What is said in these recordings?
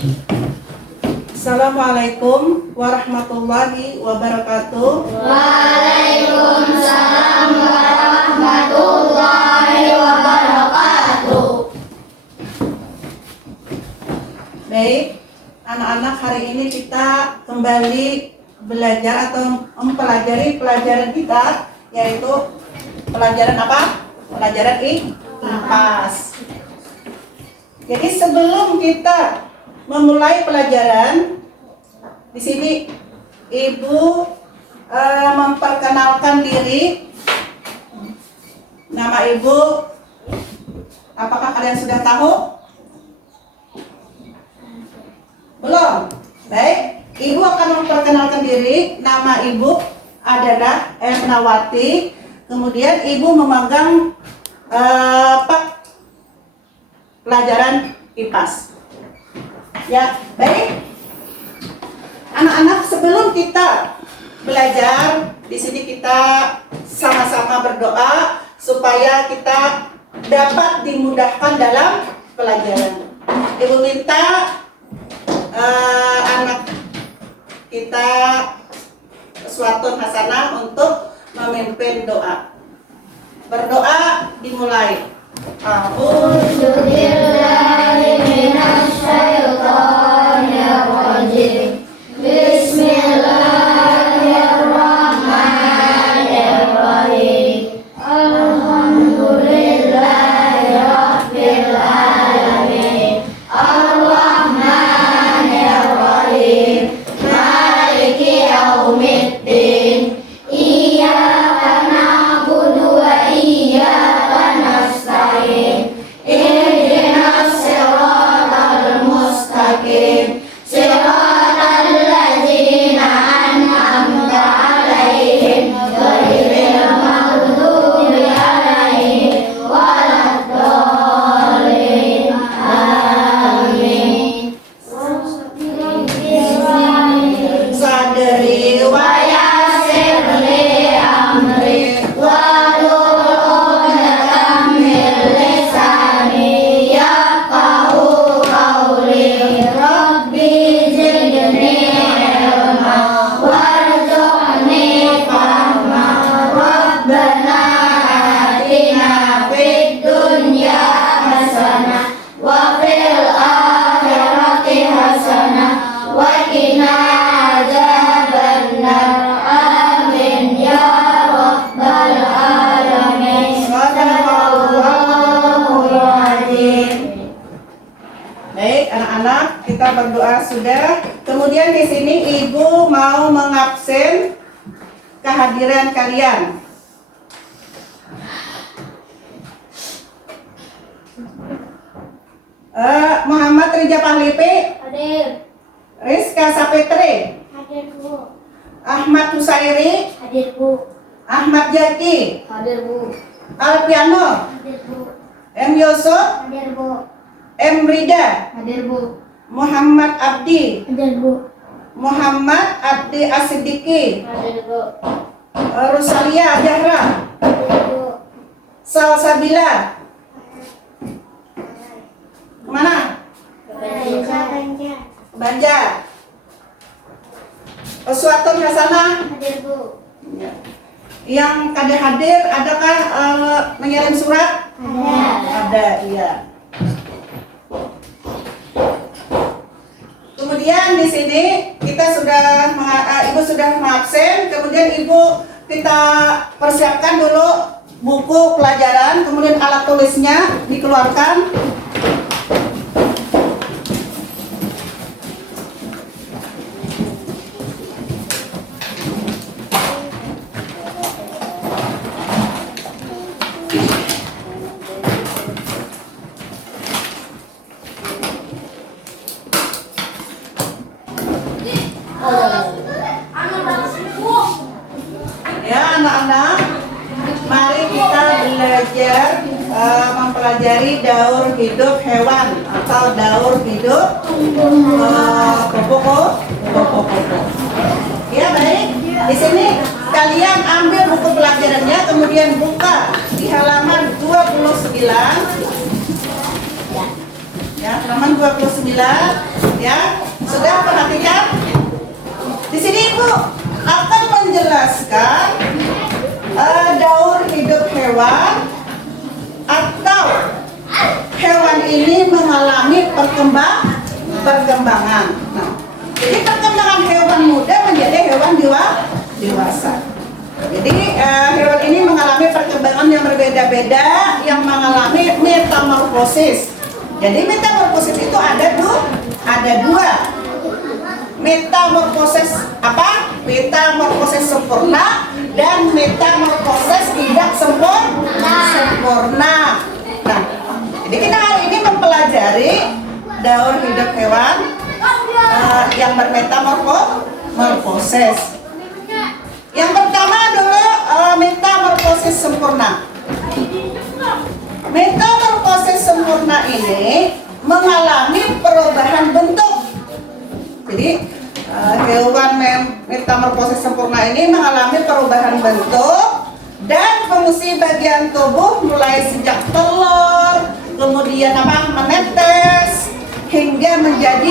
Assalamualaikum warahmatullahi wabarakatuh. Waalaikumsalam warahmatullahi wabarakatuh. Baik, anak-anak, hari ini kita kembali belajar atau mempelajari pelajaran kita, yaitu pelajaran apa? Pelajaran IPAS. Jadi sebelum kita memulai pelajaran, di sini Ibu memperkenalkan diri. Nama Ibu, apakah kalian sudah tahu? Belum? Baik, Ibu akan memperkenalkan diri. Nama Ibu adalah Ernawati. Kemudian Ibu memegang pelajaran IPAS. Ya, baik. Anak-anak, sebelum kita belajar, di sini kita sama-sama berdoa supaya kita dapat dimudahkan dalam pelajaran. Ibu minta anak kita Uswatun Hasanah untuk memimpin doa. Berdoa dimulai. A'udzubillahi minasyaitonirrajim. Bismillahirrahmanirrahim. Alhamdulillahirabbil alamin. Arrahmanirrahim. Maliki yaumiddin. Iyyaka na'budu wa iyyaka nasta'in. Ihdinas siratal mustaqim. Siratal ladzina an'amta 'alaihim ghairil maghdubi 'alaihim waladdallin. Amin. Sadri wa Yassir li amri wahlul 'uqdatam min lisani yafqahu qawli. Rabbi zidni ilma warzuqni fahma. Rabbana atina fid dunya hasanah wa fil akhirati hasanah wa qina adzabannar. Amin ya rabbal alamin. Shadaqallahul azim. Baik, anak-anak, kita berdoa sudah. Kemudian di sini Ibu mau mengabsen kehadiran kalian. Muhammad Rija Pahlipi, Hadir. Rizka Sapetri, Hadir Bu. Ahmad Husairi, Hadir Bu. Ahmad Jaki, Hadir Bu. Alpiano, Hadir Bu. M. Yusuf, Hadir Bu. M. Rida, Hadir Bu. Muhammad Abdi, Hadir Bu. Muhammad Abdi Asidiki, Hadir Bu. Rosalia Jahra, Hadir Bu. Salsabila. Kemana? Banja. Banjar. Uswatun Hasanah. Hadir Bu. Yang kada hadir, adakah mengirim surat? Ada. Ada, iya. Kemudian di sini kita sudah Ibu sudah mengabsen. Kemudian Ibu kita persiapkan dulu buku pelajaran, kemudian alat tulisnya dikeluarkan. Ya, anak-anak, mari kita belajar mempelajari daur hidup hewan atau daur hidup kupu-kupu. Ya, baik. Di sini kalian ambil buku pelajarannya, kemudian buka di halaman 29. Ya, halaman 29. Ya, sudah perhatikan. Di sini Ibu akan menjelaskan daur hidup hewan atau hewan ini mengalami perkembangan. Nah, jadi perkembangan hewan muda menjadi hewan dewasa. Jadi hewan ini mengalami perkembangan yang berbeda-beda, yang mengalami metamorfosis. Jadi metamorfosis itu ada dua. Metamorfosis apa? Metamorfosis sempurna dan metamorfosis tidak sempurna. Nah, jadi kita hari ini mempelajari daur hidup hewan yang bermetamorfosis. Yang pertama dulu metamorfosis sempurna. Metamorfosis sempurna ini mengalami perubahan bentuk. Jadi hewan metamorfosis sempurna ini mengalami perubahan bentuk dan fungsi bagian tubuh mulai sejak telur, kemudian menetes hingga menjadi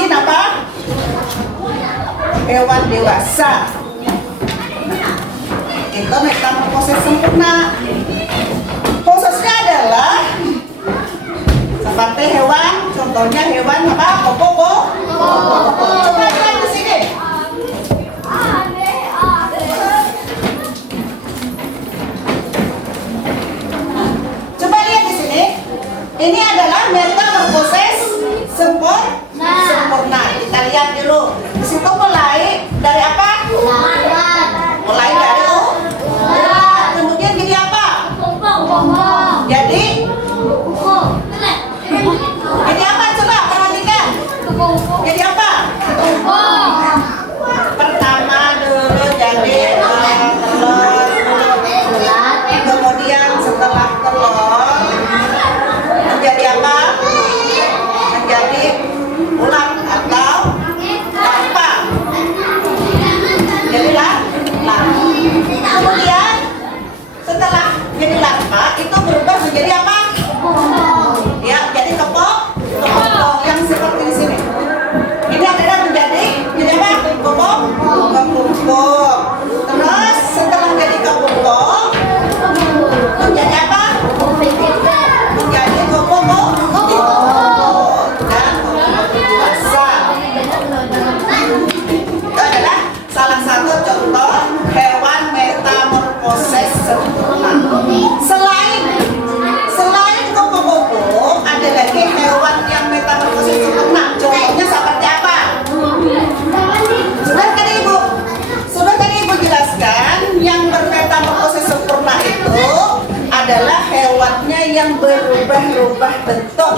hewan dewasa. Itu metamorfosis sempurna. Khususnya adalah seperti hewan, contohnya hewan koko. Coba lihat di sini. Coba lihat di sini. Ini adalah metamorfosis sempurna. Kita lihat dulu. Di situ mulai dari apa? Mulai dari ular, kemudian jadi apa? Jadi apa? Coba perhatikan. Jadi apa? Pertama dulu jadi telur, kemudian setelah telur menjadi apa? Menjadi ular atau larva. Jadi kemudian setelah jadi larva itu berubah menjadi apa? Ya, jadi kepok yang seperti di sini. Ini adalah menjadi apa? Kepok. Terus setelah jadi kepok menjadi apa? Menjadi kepok dan dewasa. Itu adalah salah satu contoh hewan metamorfosis sempurna. Selain kupu-kupu, ada lagi hewan yang metamorfosis sempurna. Contohnya seperti apa? Sudah tadi Ibu jelaskan, yang bermetamorfosis sempurna itu adalah hewannya yang berubah-ubah bentuk.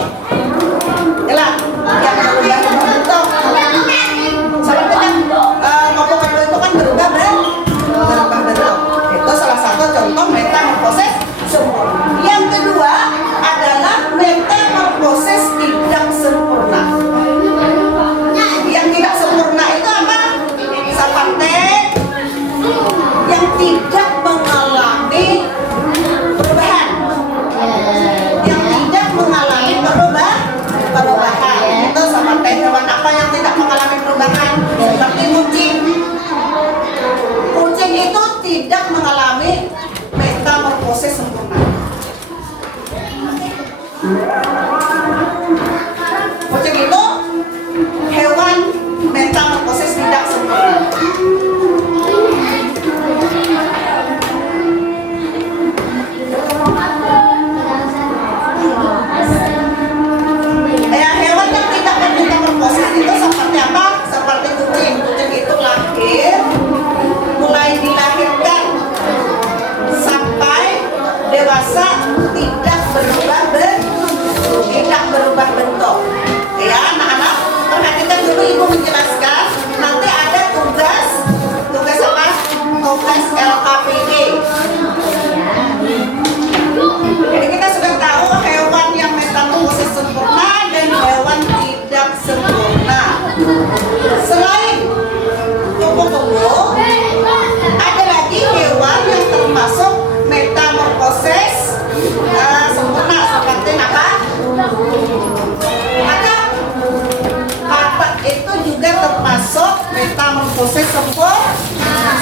Yalah, yang berubah-ubah bentuk. Seperti kan kupu-kupu itu kan berubah bentuk. Itu salah satu contoh metamorfosis sempurna. Yang kedua adalah metamorfosis tidak sempurna. Yang tidak sempurna itu apa? Seperti yang tidak mengalami perubahan. Yang tidak mengalami perubahan. Itu seperti hewan apa yang tidak mengalami perubahan? Seperti kucing. Kucing itu tidak mengalami metamorfosis sempurna. Kucing itu hewan metamorfosis tidak sempurna. Hewan yang tidak bermetamorfosis itu seperti apa? Seperti kucing. Kucing itu lahir, mulai dilahirkan metamorfosis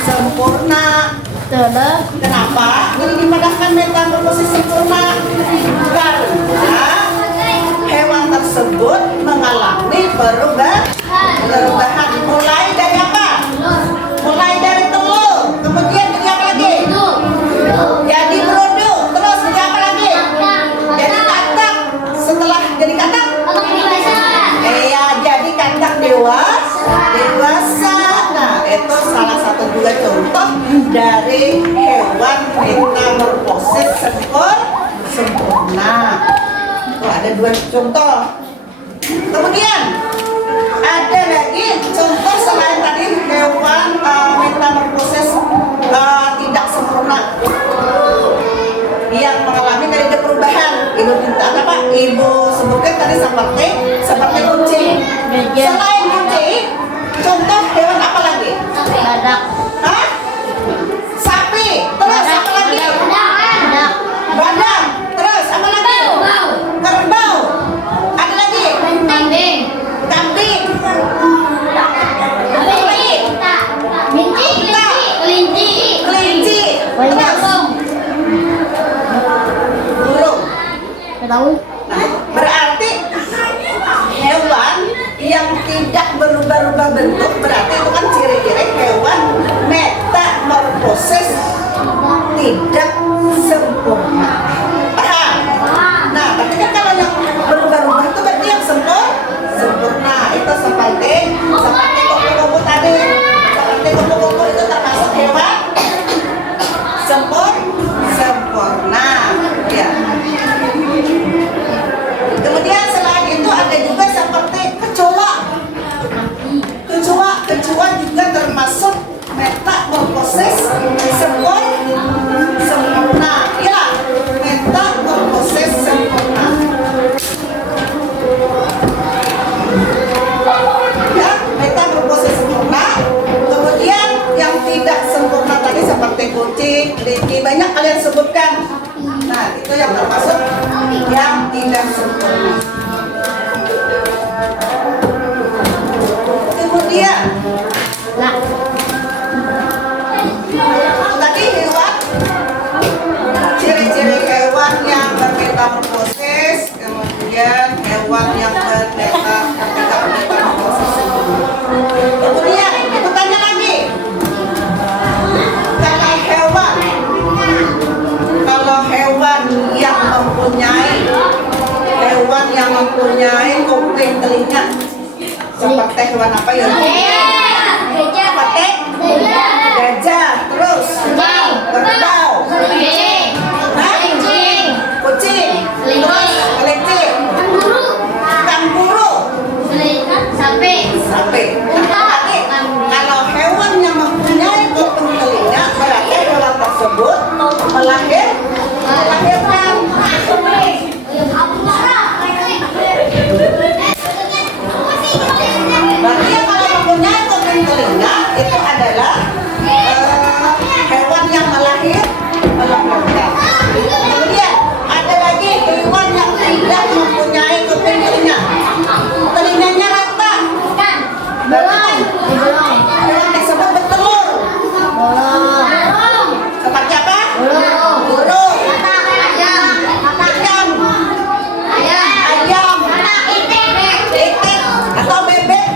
sempurna. Terus. Kenapa? Jadi dimadahkan metamorfosis sempurna karena hewan tersebut mengalami perubahan. Mulai dari apa? Mulai dari telur, kemudian jadi apa lagi? Jadi produk, terus jadi apa lagi? Jadi katak. Setelah jadi katak, iya jadi katak dewasa. Nah itu salah satu juga contoh dari hewan metamorfosis sempurna. Tuh, ada 2 contoh. Kemudian ada lagi contoh selain tadi hewan metamorfosis tidak sempurna yang mengalami dari perubahan. Ibu minta apa? Ibu sebutkan tadi seperti kucing. Selain kucing, contoh hewan apa lagi? Badak. Hah? Sapi. Terus apa lagi? Badak. Terus apa lagi? Kerbau. Ada lagi? Kambing. Kelinci. Terus burung. Tahu? Nah, berarti hewan yang tidak berubah-ubah bentuk berarti itu kan ciri-ciri hewan metamorfosis tidak sempurna. Paham? Nah, tapi kan kalau yang berubah-ubah itu berarti yang sempurna. Itu seperti kupu-kupu tadi. Seperti kupu-kupu itu termasuk hewan sempurna. Ya. Kemudian selain itu ada juga seperti kecoa. Kecoa juga termasuk metamorfosis sempurna. Ya, metamorfosis sempurna. Ya, metamorfosis sempurna. Kemudian yang tidak sempurna tadi seperti kucing, kelinci, banyak kalian sebutkan. Nah, itu yang termasuk yang tidak sempurna. Kemudian tadi hewan, ciri-ciri hewan yang bermetamorfosis, kemudian hewan yang bermetamorfosis. Kemudian itu tanya lagi, kalau hewan yang mempunyai kuping telinga seperti hewan apa ya? Seperti gajah, terus kerbau, kucing, terus kelinci, kanguru, sapi. Kalau hewan yang mempunyai kuping telinga berarti hewan tersebut melahirkan. Berarti yang kalau mempunyai kuping telinga itu adalah hewan yang melahirkan. Kemudian ada lagi hewan yang tidak mempunyai kuping telinga. Telinganya rata. Belum. Hewan tersebut bertelur. Seperti apa? Burung. Ayam. Itik. Atau bebek.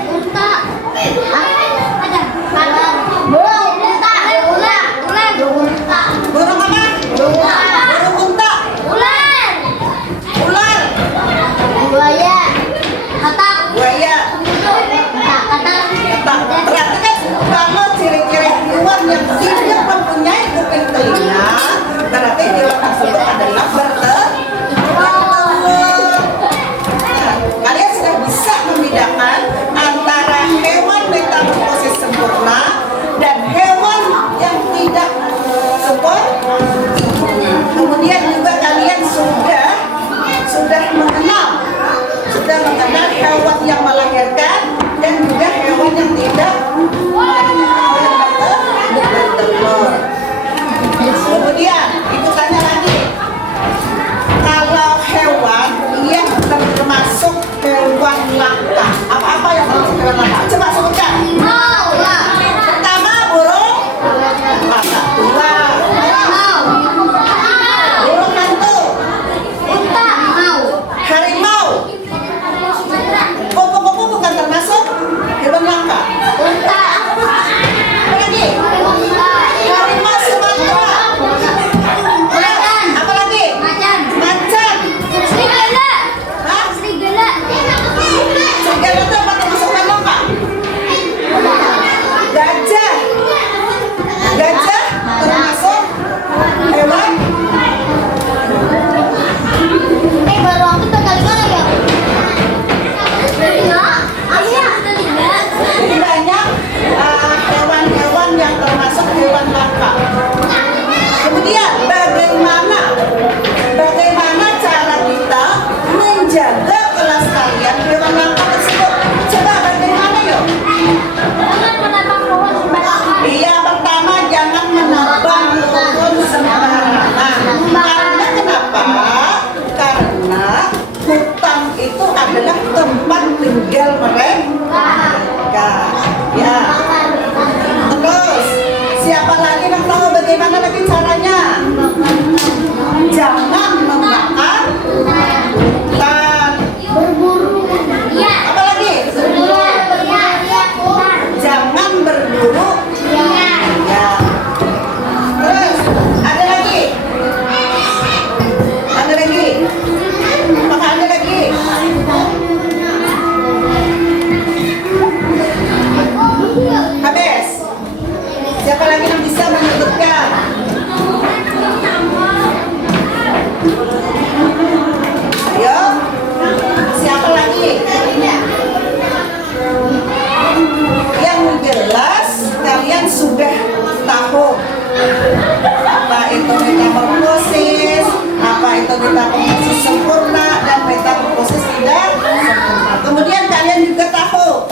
juga tahu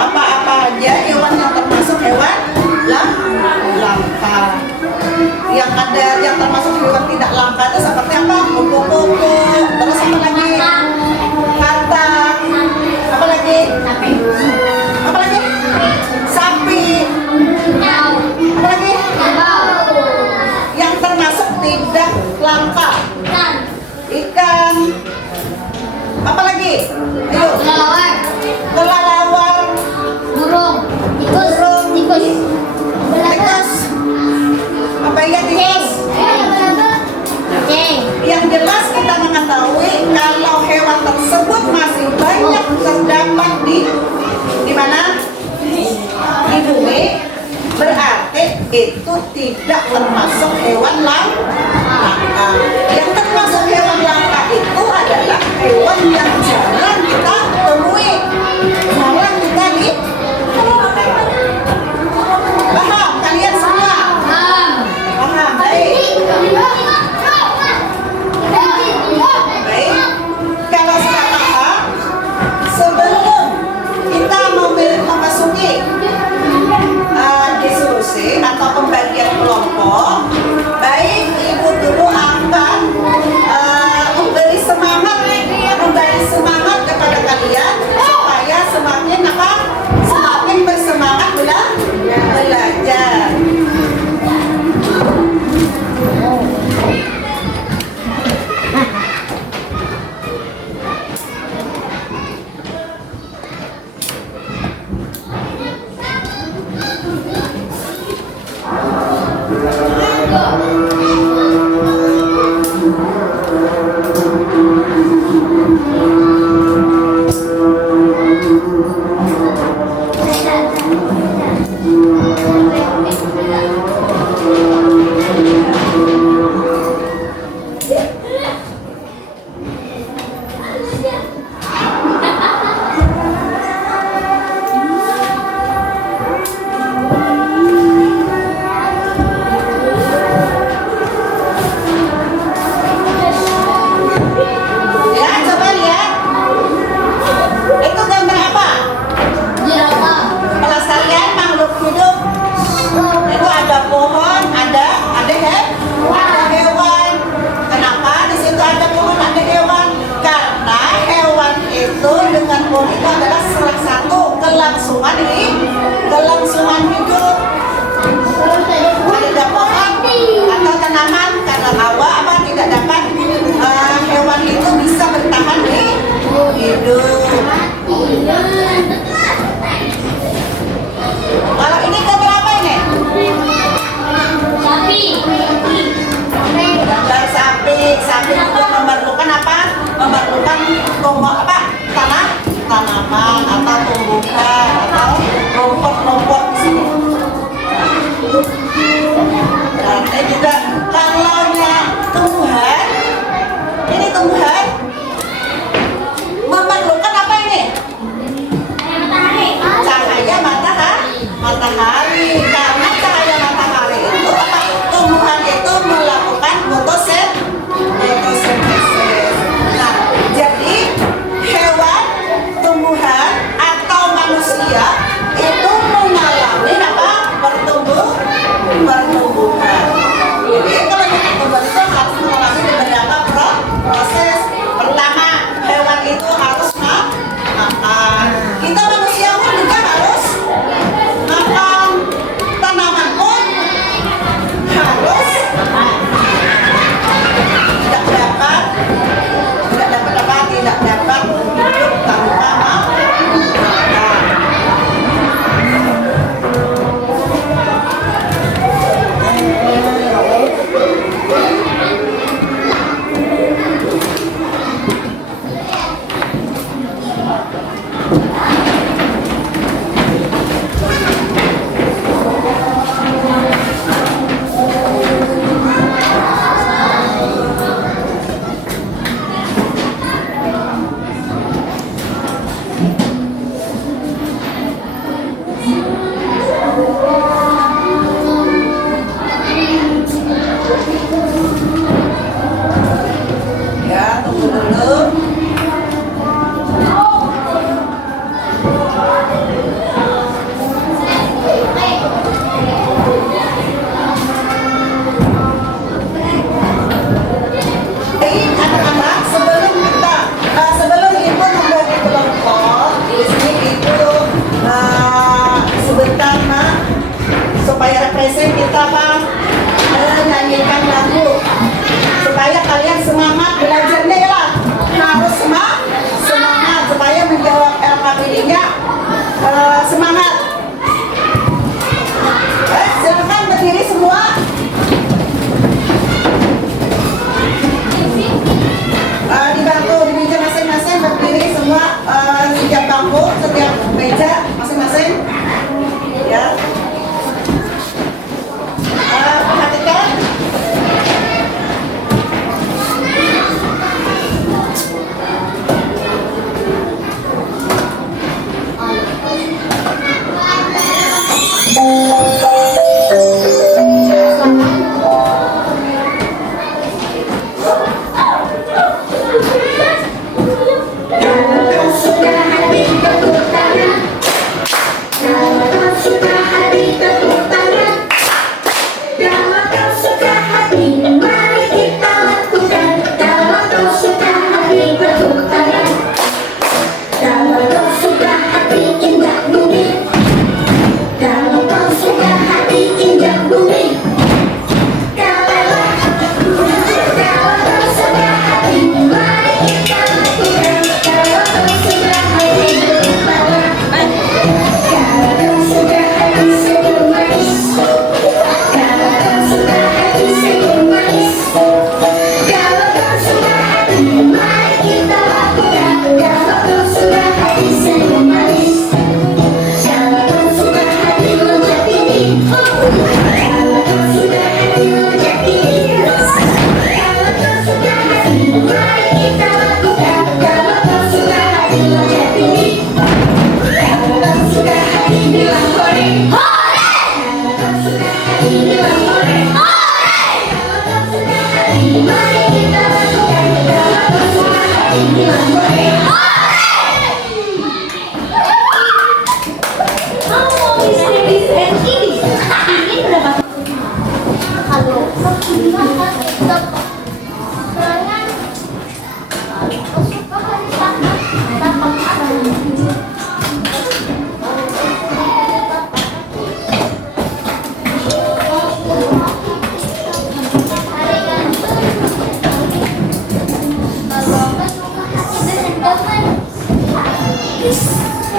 apa-apa aja hewan yang termasuk hewan langka. Yang termasuk hewan tidak langka itu seperti apa? Kupu-kupu, terus apa lagi? Kantang, apa lagi? Apa lagi? Sapi, apa lagi? Yang termasuk tidak langka, ikan, apa lagi? Ayo. Kelelawar, burung, tikus, tikus, apa ya tikus? Yang jelas kita mengetahui kalau hewan tersebut masih banyak terdapat di mana? Di bumi, berarti itu tidak termasuk hewan langka. Yang termasuk hewan langka itu adalah hewan yang jarang kita temui, jarang kita lihat. Paham kalian semua? Paham, baik. Baik, kalau sudah paham, sebelum kita memasuki diskusi atau pembagian kelompok, baik ibu dulu akan memberi semangat kepada kalian supaya semakin bersemangat belajar. Ya, coba lihat. Itu gambar apa? Pelestarian makhluk hidup. Itu ada pohon, ada hewan. Kenapa di situ ada pohon, ada hewan? Karena hewan itu dengan pohon itu adalah salah satu kelangsungan hidup. Ada pohon atau tanaman karena hawa apa tidak dapat hewan itu bisa bertahan hidup. Kalau ini gambar apa ini? Gambar sapi. Sapi itu memerlukan apa? Memerlukan tanaman atau tumbuhan atau rumput-rumput di sini. Berarti juga kalau tumbuhan, ini tumbuhan memerlukan apa ini? Cahaya matahari. Karena cahaya matahari itu apa? Tumbuhan itu melakukan fotosintesis. Nah, jadi hewan, tumbuhan atau manusia itu mengalami apa? Pertumbuhan. Jadi kalau pertumbuhan itu harus mengalami beberapa proses. Pertama, hewan itu harus makan. Kita manusia pun juga harus makan. Tanaman pun harus tidak dapat hidup tanpa makan. artinya semangat. Silakan berdiri semua. Dibantu di meja masing-masing, berdiri semua setiap bangku, setiap meja masing-masing. Ya. Perhatikan.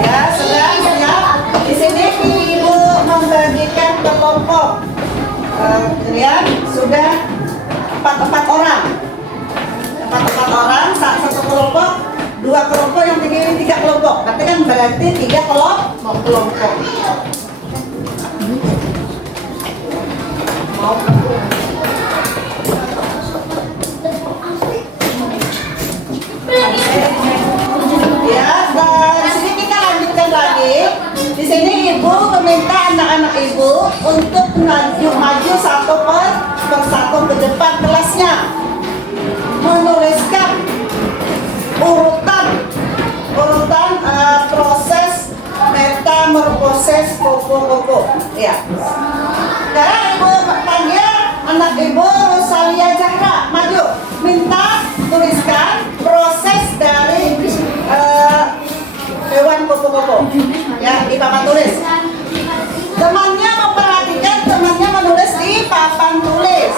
Ya, sudah siap. Di sini Ibu membagikan ke kelompok. Kemudian sudah empat orang. Empat orang, satu kelompok, dua kelompok yang terdiri 3 kelompok. Berarti kan berarti 3 kelompok. Ya, dan di sini kita lanjutkan lagi. Di sini Ibu meminta anak-anak Ibu untuk maju satu persatu ke depan kelasnya, menuliskan urutan proses metamorfosis kupu-kupu. Ya. Sekarang Ibu panggil anak Ibu Rosalia Zahra, maju, minta tuliskan proses dari hewan kupu-kupu. Ya, di papan tulis. Temannya memperhatikan, temannya menulis di papan tulis.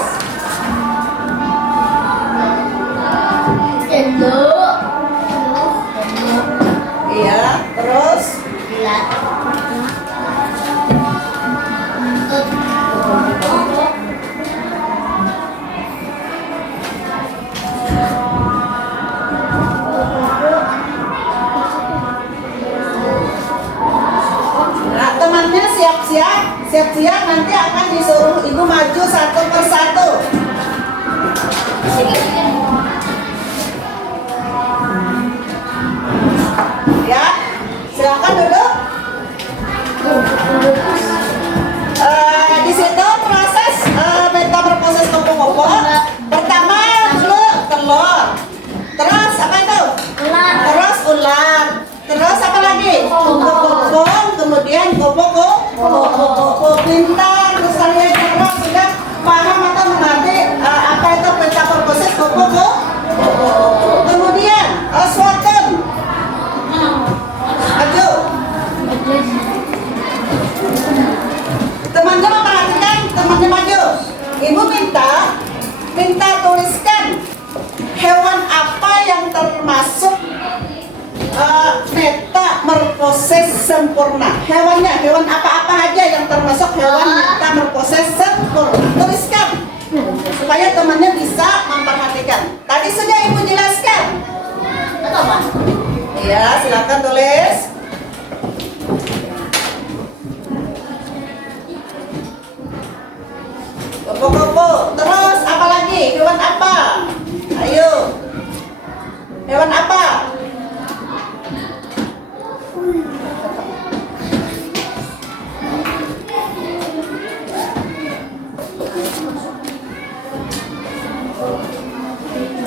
Iya, terus temannya siap-siap nanti akan disuruh Ibu maju satu persatu. Ya, silakan duduk. Di situ proses metamorfosis kupu-kupu. Pertama dulu telur. Terus apa itu? Terus ular. Terus apa lagi? Kupu-kupu. Kemudian kupu-kupu. Pintar, Rosalia Zahra sudah paham atau mengerti apa itu metamorfosis kupu-kupu. Kemudian Aswatun. Maju. Temannya memperhatikan, temannya maju. Ibu minta tuliskan hewan apa yang termasuk berproses sempurna. Hewannya, hewan apa-apa aja yang termasuk hewan meta berproses sempurna. Tuliskan supaya temannya bisa memperhatikan. Tadi sudah Ibu jelaskan. Iya, silakan tulis. Kupu-kupu. Terus apa lagi? Hewan apa? Ayo. Hewan apa?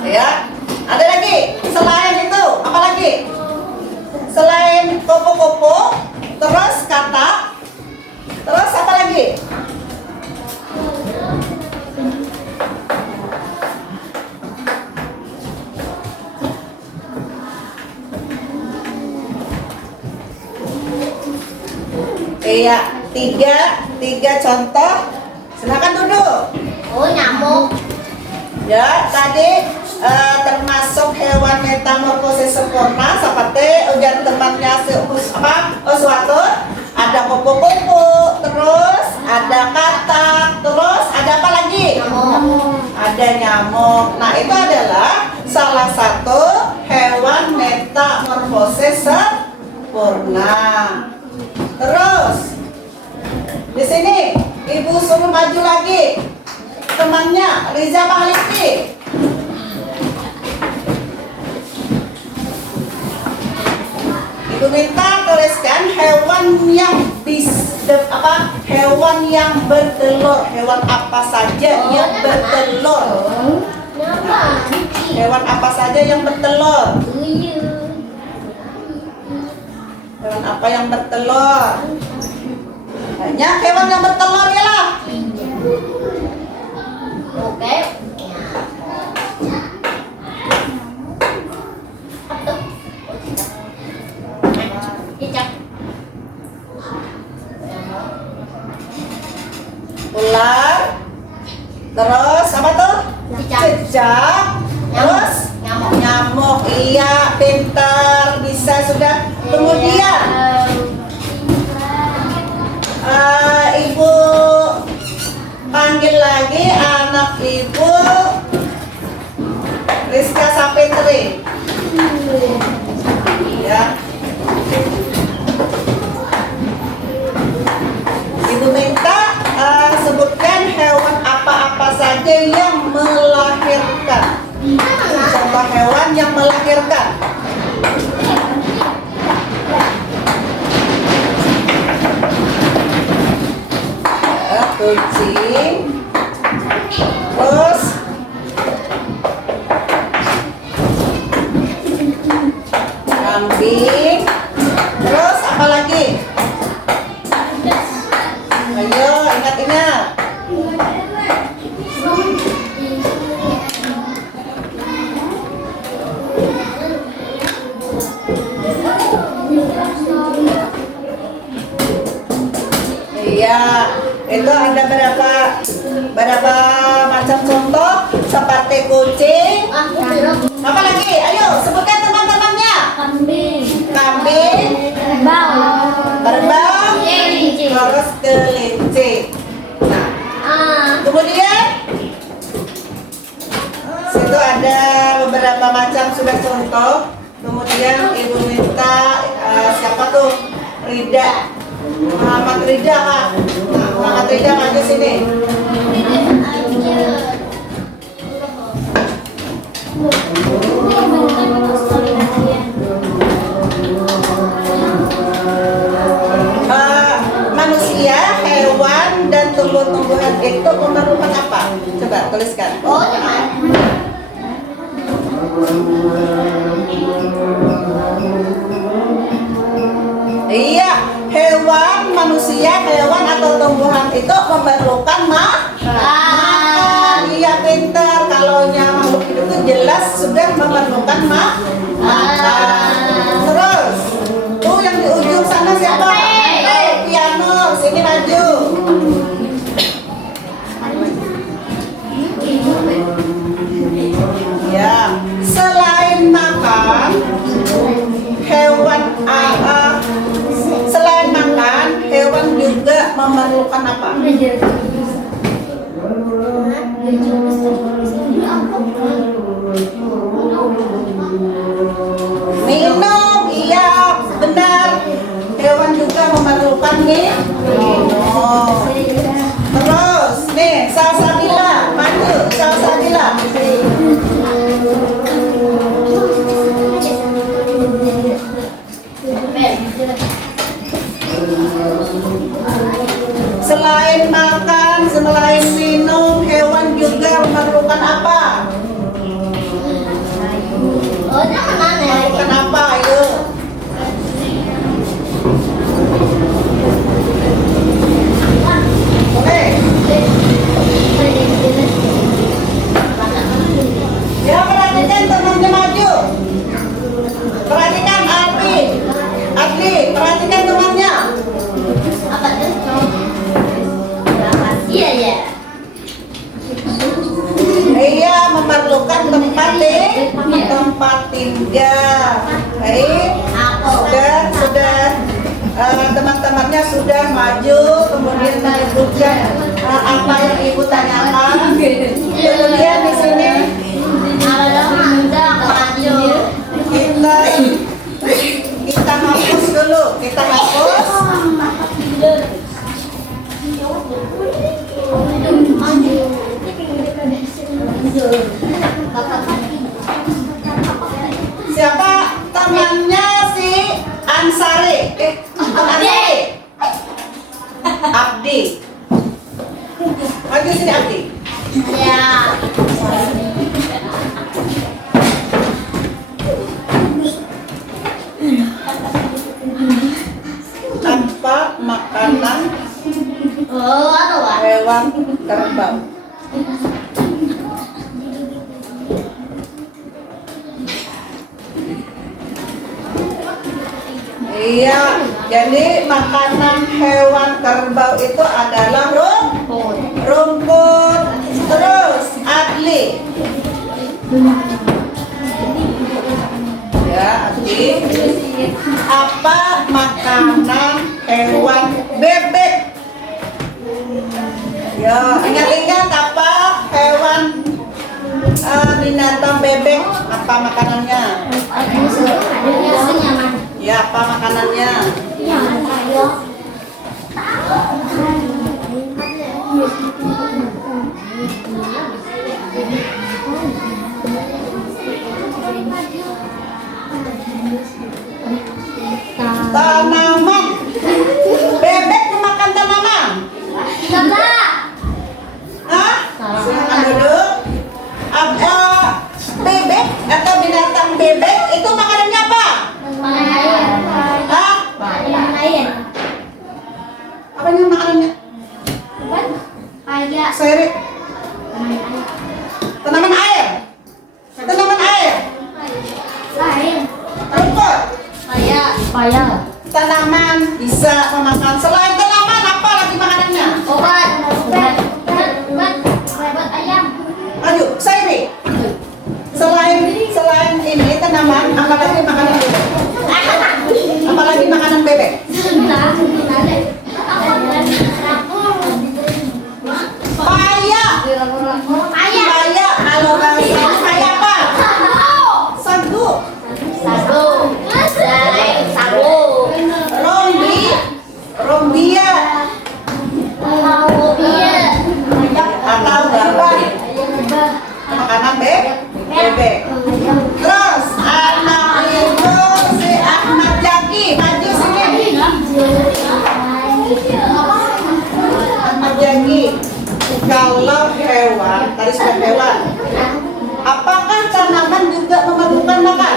Ya, ada lagi selain itu apa lagi? Selain kupu-kupu, terus kata, terus apa lagi? Iya, tiga contoh. Silakan duduk. Oh, nyamuk. Ya, tadi termasuk hewan metamorfosis sempurna seperti ujar temannya suatu ada kupu-kupu, terus ada katak, terus ada apa lagi? Nyamuk. Ada nyamuk. Nah, itu adalah salah satu hewan metamorfosis sempurna. Terus di sini Ibu suruh maju lagi temannya Riza Mahliki. Ibu minta tuliskan hewan yang hewan yang bertelur. Hewan apa saja yang bertelur? Hewan apa saja yang bertelur? Hewan apa yang bertelur? Banyak hewan yang bertelur ya lah. Oke. Cicak. Ular. Terus apa tuh? Cicak. Cicak. Terus Nyamuk. nyamuk. Iya, pintar, bisa sudah. Kemudian Ibu panggil lagi anak Ibu Rizka Sapitri. Ya. Ibu minta sebutkan hewan apa-apa saja yang melahirkan. Contoh hewan yang melahirkan. Kucing, terus kambing, terus apa lagi? Ayo ingat-ingat. Iya, itu ada berapa macam contoh seperti kucing. Apa lagi? Ayo sebutkan teman-temannya. Kambing. Kambing, Kerbau. kerbau, Kelinci. terus kelinci. Nah, kemudian situ ada beberapa macam sudah contoh. Kemudian Ibu minta siapa tuh? Rida. Muhammad Rida, Kak. Nah, Muhammad Rida maju sini. Manusia, hewan, dan tumbuh-tumbuhan itu memerlukan apa? Coba tuliskan. Oh, jangan. Iya, hewan, manusia, hewan atau tumbuhan itu memerlukan makan. Iya, pintar. Kalau makhluk hidup itu jelas sudah memerlukan makan. Terus, tuh yang di ujung sana siapa? Piano, sini maju. Ya, selain makan, hewan memerlukan apa? Minum, iya benar. Hewan juga memerlukan minum. Terus, nih, salsabila, maju, salsabila. Selain makan, selain minum, hewan juga memerlukan apa? Oh, nama mana? Memerlukan apa, ayo? Oke. Ya, perhatikan temannya maju. Perhatikan Adli. Adli, perhatikan temannya. Apa tuh? Iya ya. Iya, memerlukan tempat tinggal. Baik. Sudah teman-temannya sudah maju, kemudian menyebutkan apa yang ibu tanyakan. Kemudian di sini kita hapus dulu, kita hapus. Siapa temannya si Ansari? Ansari. Abdi. Maju sini Abdi. Ya. Tanpa makanan Oh, ano ba? hewan terbang. Iya, jadi makanan hewan kerbau itu adalah rumput. Terus Adli. Ya, Adli. Apa makanan hewan bebek? Ya, ingat-ingat apa hewan binatang bebek? Apa makanannya? Ya, apa makanannya? Tanaman. Bebek makan tanaman. Hah? Silakan duduk. Apa bebek atau binatang bebek itu makanannya apa? Hah? Apanya makanannya? Seri. Tanaman air. Tanaman air. Rumput. Tanaman bisa memakan. Selain tanaman apa lagi makanannya? Ayo, Sairi. Selain ini tanaman, apa lagi makanan bebek? Apa lagi makanan bebek? Paya. Paya. Kalau bahasa paya apa? Sagu. Rombia. Atau gabah. Makanan bebek. Terus anak itu si Ahmad Jaki, maju sini. Ahmad Jaki. Kalau hewan, tadi sudah hewan. Apakah tanaman juga memerlukan makan?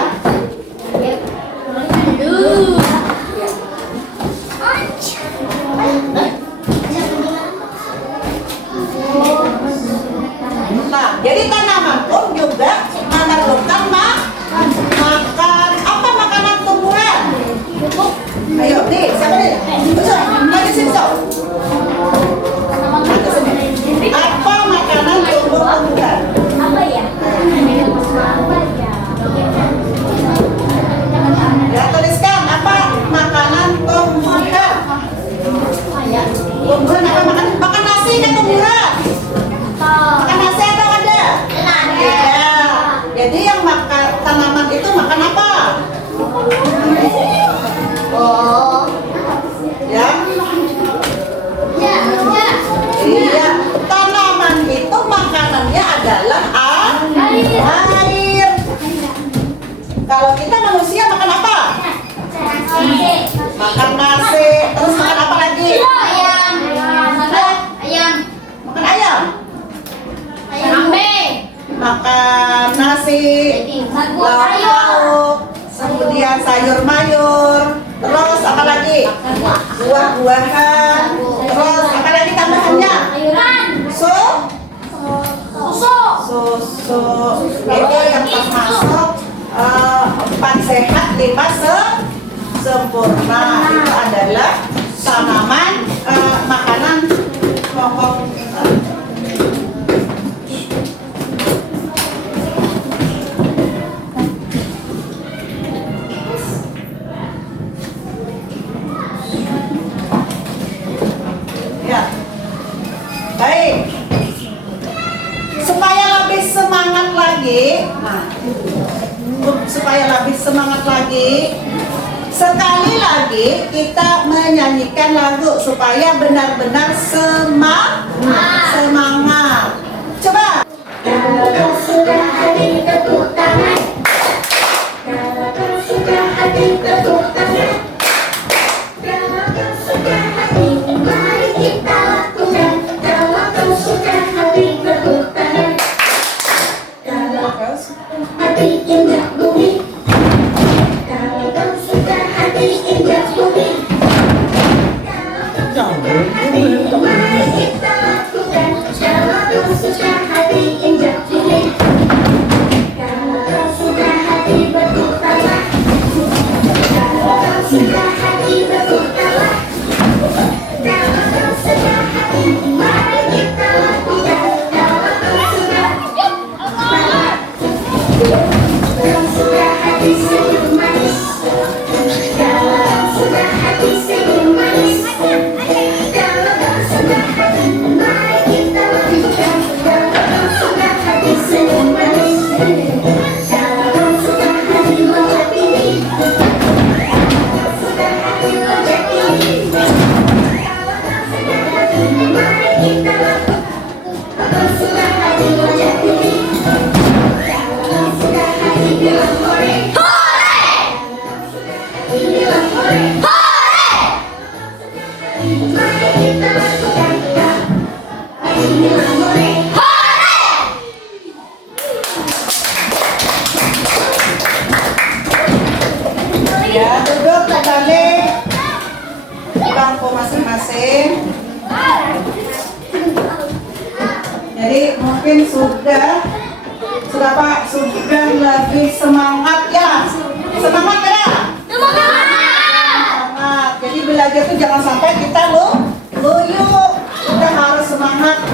Nah, jadi tanaman pun juga memerlukan makan. Apa makanan tumbuhan? Ayo, nih, siapa nih? Besok, maju sini, Sok. Maju sini. Apa makanan tumbuhan? Ya, tuliskan apa makanan tumbuhan? Tumbuhan apa lauk pauk, kemudian sayur mayur, terus apa lagi? Buah-buahan, terus apa lagi tambahannya? Susu. Itu yang termasuk 4 sehat 5 sempurna. Itu adalah tanaman makanan pokok. Ya, baik. Supaya lebih semangat lagi, supaya lebih semangat lagi, sekali lagi kita menyanyikan lagu supaya benar-benar semangat. Coba. Kalau kau sudah hadir tepuk tangan. Kalau kau sudah hadir tepuk tangan. Kalau kau sudah hadir, mari kita lakukan. Kalau kau sudah hadir tepuk tangan. Kalau kau sudah hadir injak bumi. Kalau kau sudah hadir injak bumi. Kalau kau sudah hadir, mari kita lakukan. Kalau kau sudah hadir injak bumi. Kalau kau sudah hadir berputarlah. Kalau kau sudah hadir berputarlah. Kalau kau sudah hadir, mari kita lakukan. Kalau kau sudah semangat. Kau sudah hadir senyum manis. Kalau kau sudah hadir senyum manis. Kalau kau sudah hadir, mari kita lakukan. Kalau kau sudah hadir senyum manis. Kalau kau sudah hadir lojak ini. Kalau kau sudah hadir lojak ini. Kalau kau sudah hadir, mari kita lakukan. Kau sudah hadir lojak ini. Kalau kau sudah hadir bilang hore. Bilang hore. Mari kita lakukan. Bilang hore. Ya, duduk kembali di bangku masing-masing. Jadi mungkin sudah Pak, sudah lebih semangat ya. Semangat ya? Semangat. Jadi belajar itu jangan sampai kita loyo. Kita harus semangat.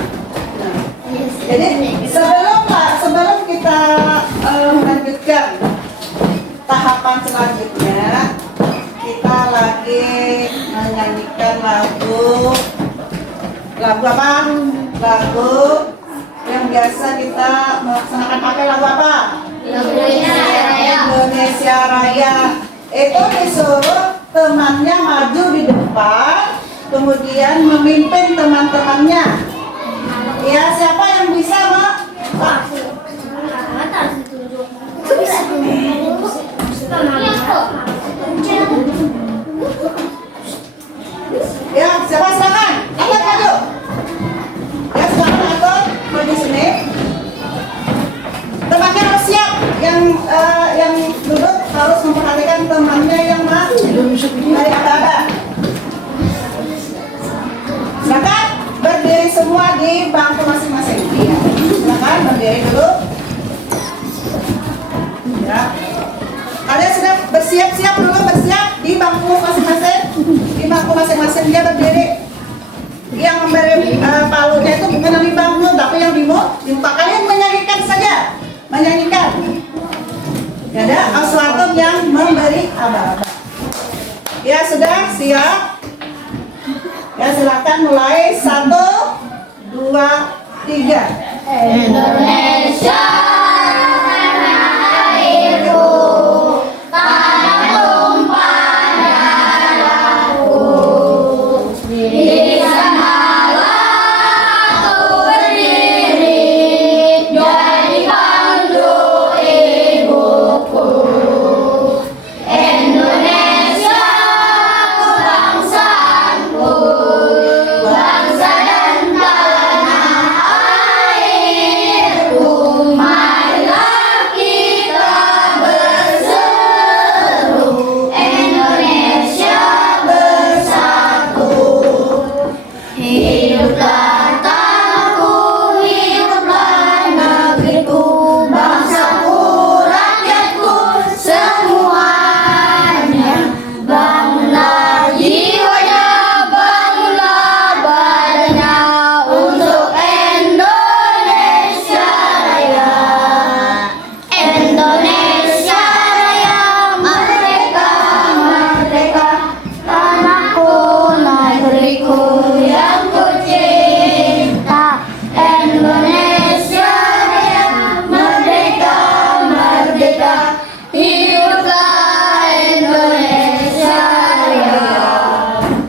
Jadi sebelum kita melanjutkan tahapan selanjutnya, kita lagi menyanyikan lagu apa? Lagu yang biasa kita melaksanakan pakai lagu apa? Indonesia Raya. Itu disuruh temannya maju di depan, kemudian memimpin teman-temannya. Ya, siapa yang bisa, Mak? Ya, siapa silakan? Angkat maju. Ya, silakan angkat maju sini. Temannya harus siap. Yang duduk harus memperhatikan temannya yang maju dari abah-abah. Silakan berdiri semua di bangku masing-masing. Iya. Silakan berdiri dulu. Ya. Kalian sudah bersiap-siap dulu, bersiap di bangku masing-masing. Di bangku masing-masing dia berdiri. Yang memberi palunya itu bukan yang di bangku, tapi yang di muka. Kalian menyanyikan saja, menyanyikan. Ada sesuatu yang memberi abah-abah. Ya sudah siap. Ya silakan mulai 1, 2, 3. Indonesia tanah airku, tanah tumpah darahku. Di sanalah aku berdiri, jadi pandu ibuku. Indonesia bangsaku, bangsa dan tanah airku.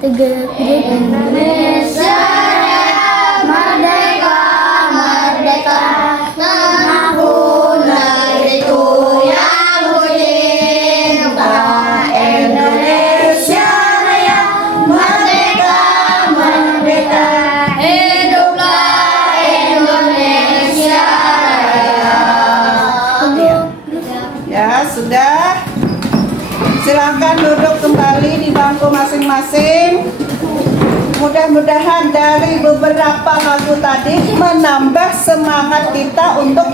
Indonesia Raya, merdeka, merdeka, mengaku negeriku yang ku cinta. Indonesia Raya, merdeka, merdeka, hiduplah Indonesia Raya. Ya, sudah. Silakan duduk kembali di bangku masing-masing. Mudah-mudahan dari beberapa lagu tadi menambah semangat kita untuk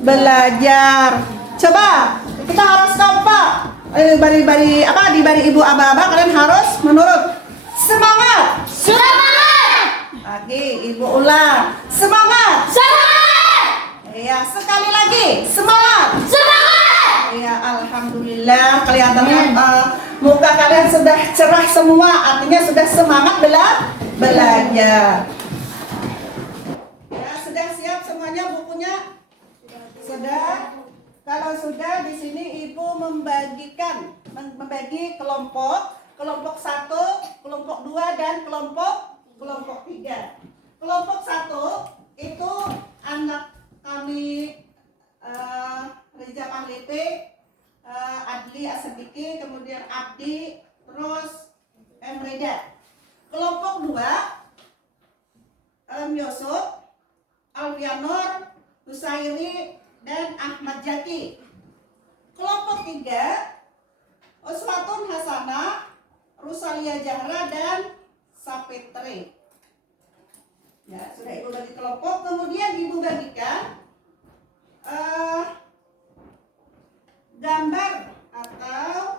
belajar. Coba kita harus kompak. Di bari ibu aba-aba kalian harus menurut semangat. Semangat! Lagi ibu ulang. Semangat. Semangat! Ya, sekali lagi. Semangat. Semangat! Ya, alhamdulillah kelihatannya muka kalian sudah cerah semua, artinya sudah semangat belajar. Ya, sudah siap semuanya bukunya? Sudah. Kalau sudah, di sini ibu membagi kelompok 1, kelompok 2 dan kelompok 3. Kelompok 1 itu anak kami Reza Mahlipe, Adli Asadiki, kemudian Abdi, terus Emreda. Kelompok 2 Yusuf, Alfianur, Husairi, dan Ahmad Jaki. Kelompok 3 Uswatun Hasanah, Rusalia Jahra, dan Sapitri. Ya, sudah ibu bagi kelompok, kemudian ibu bagikan gambar atau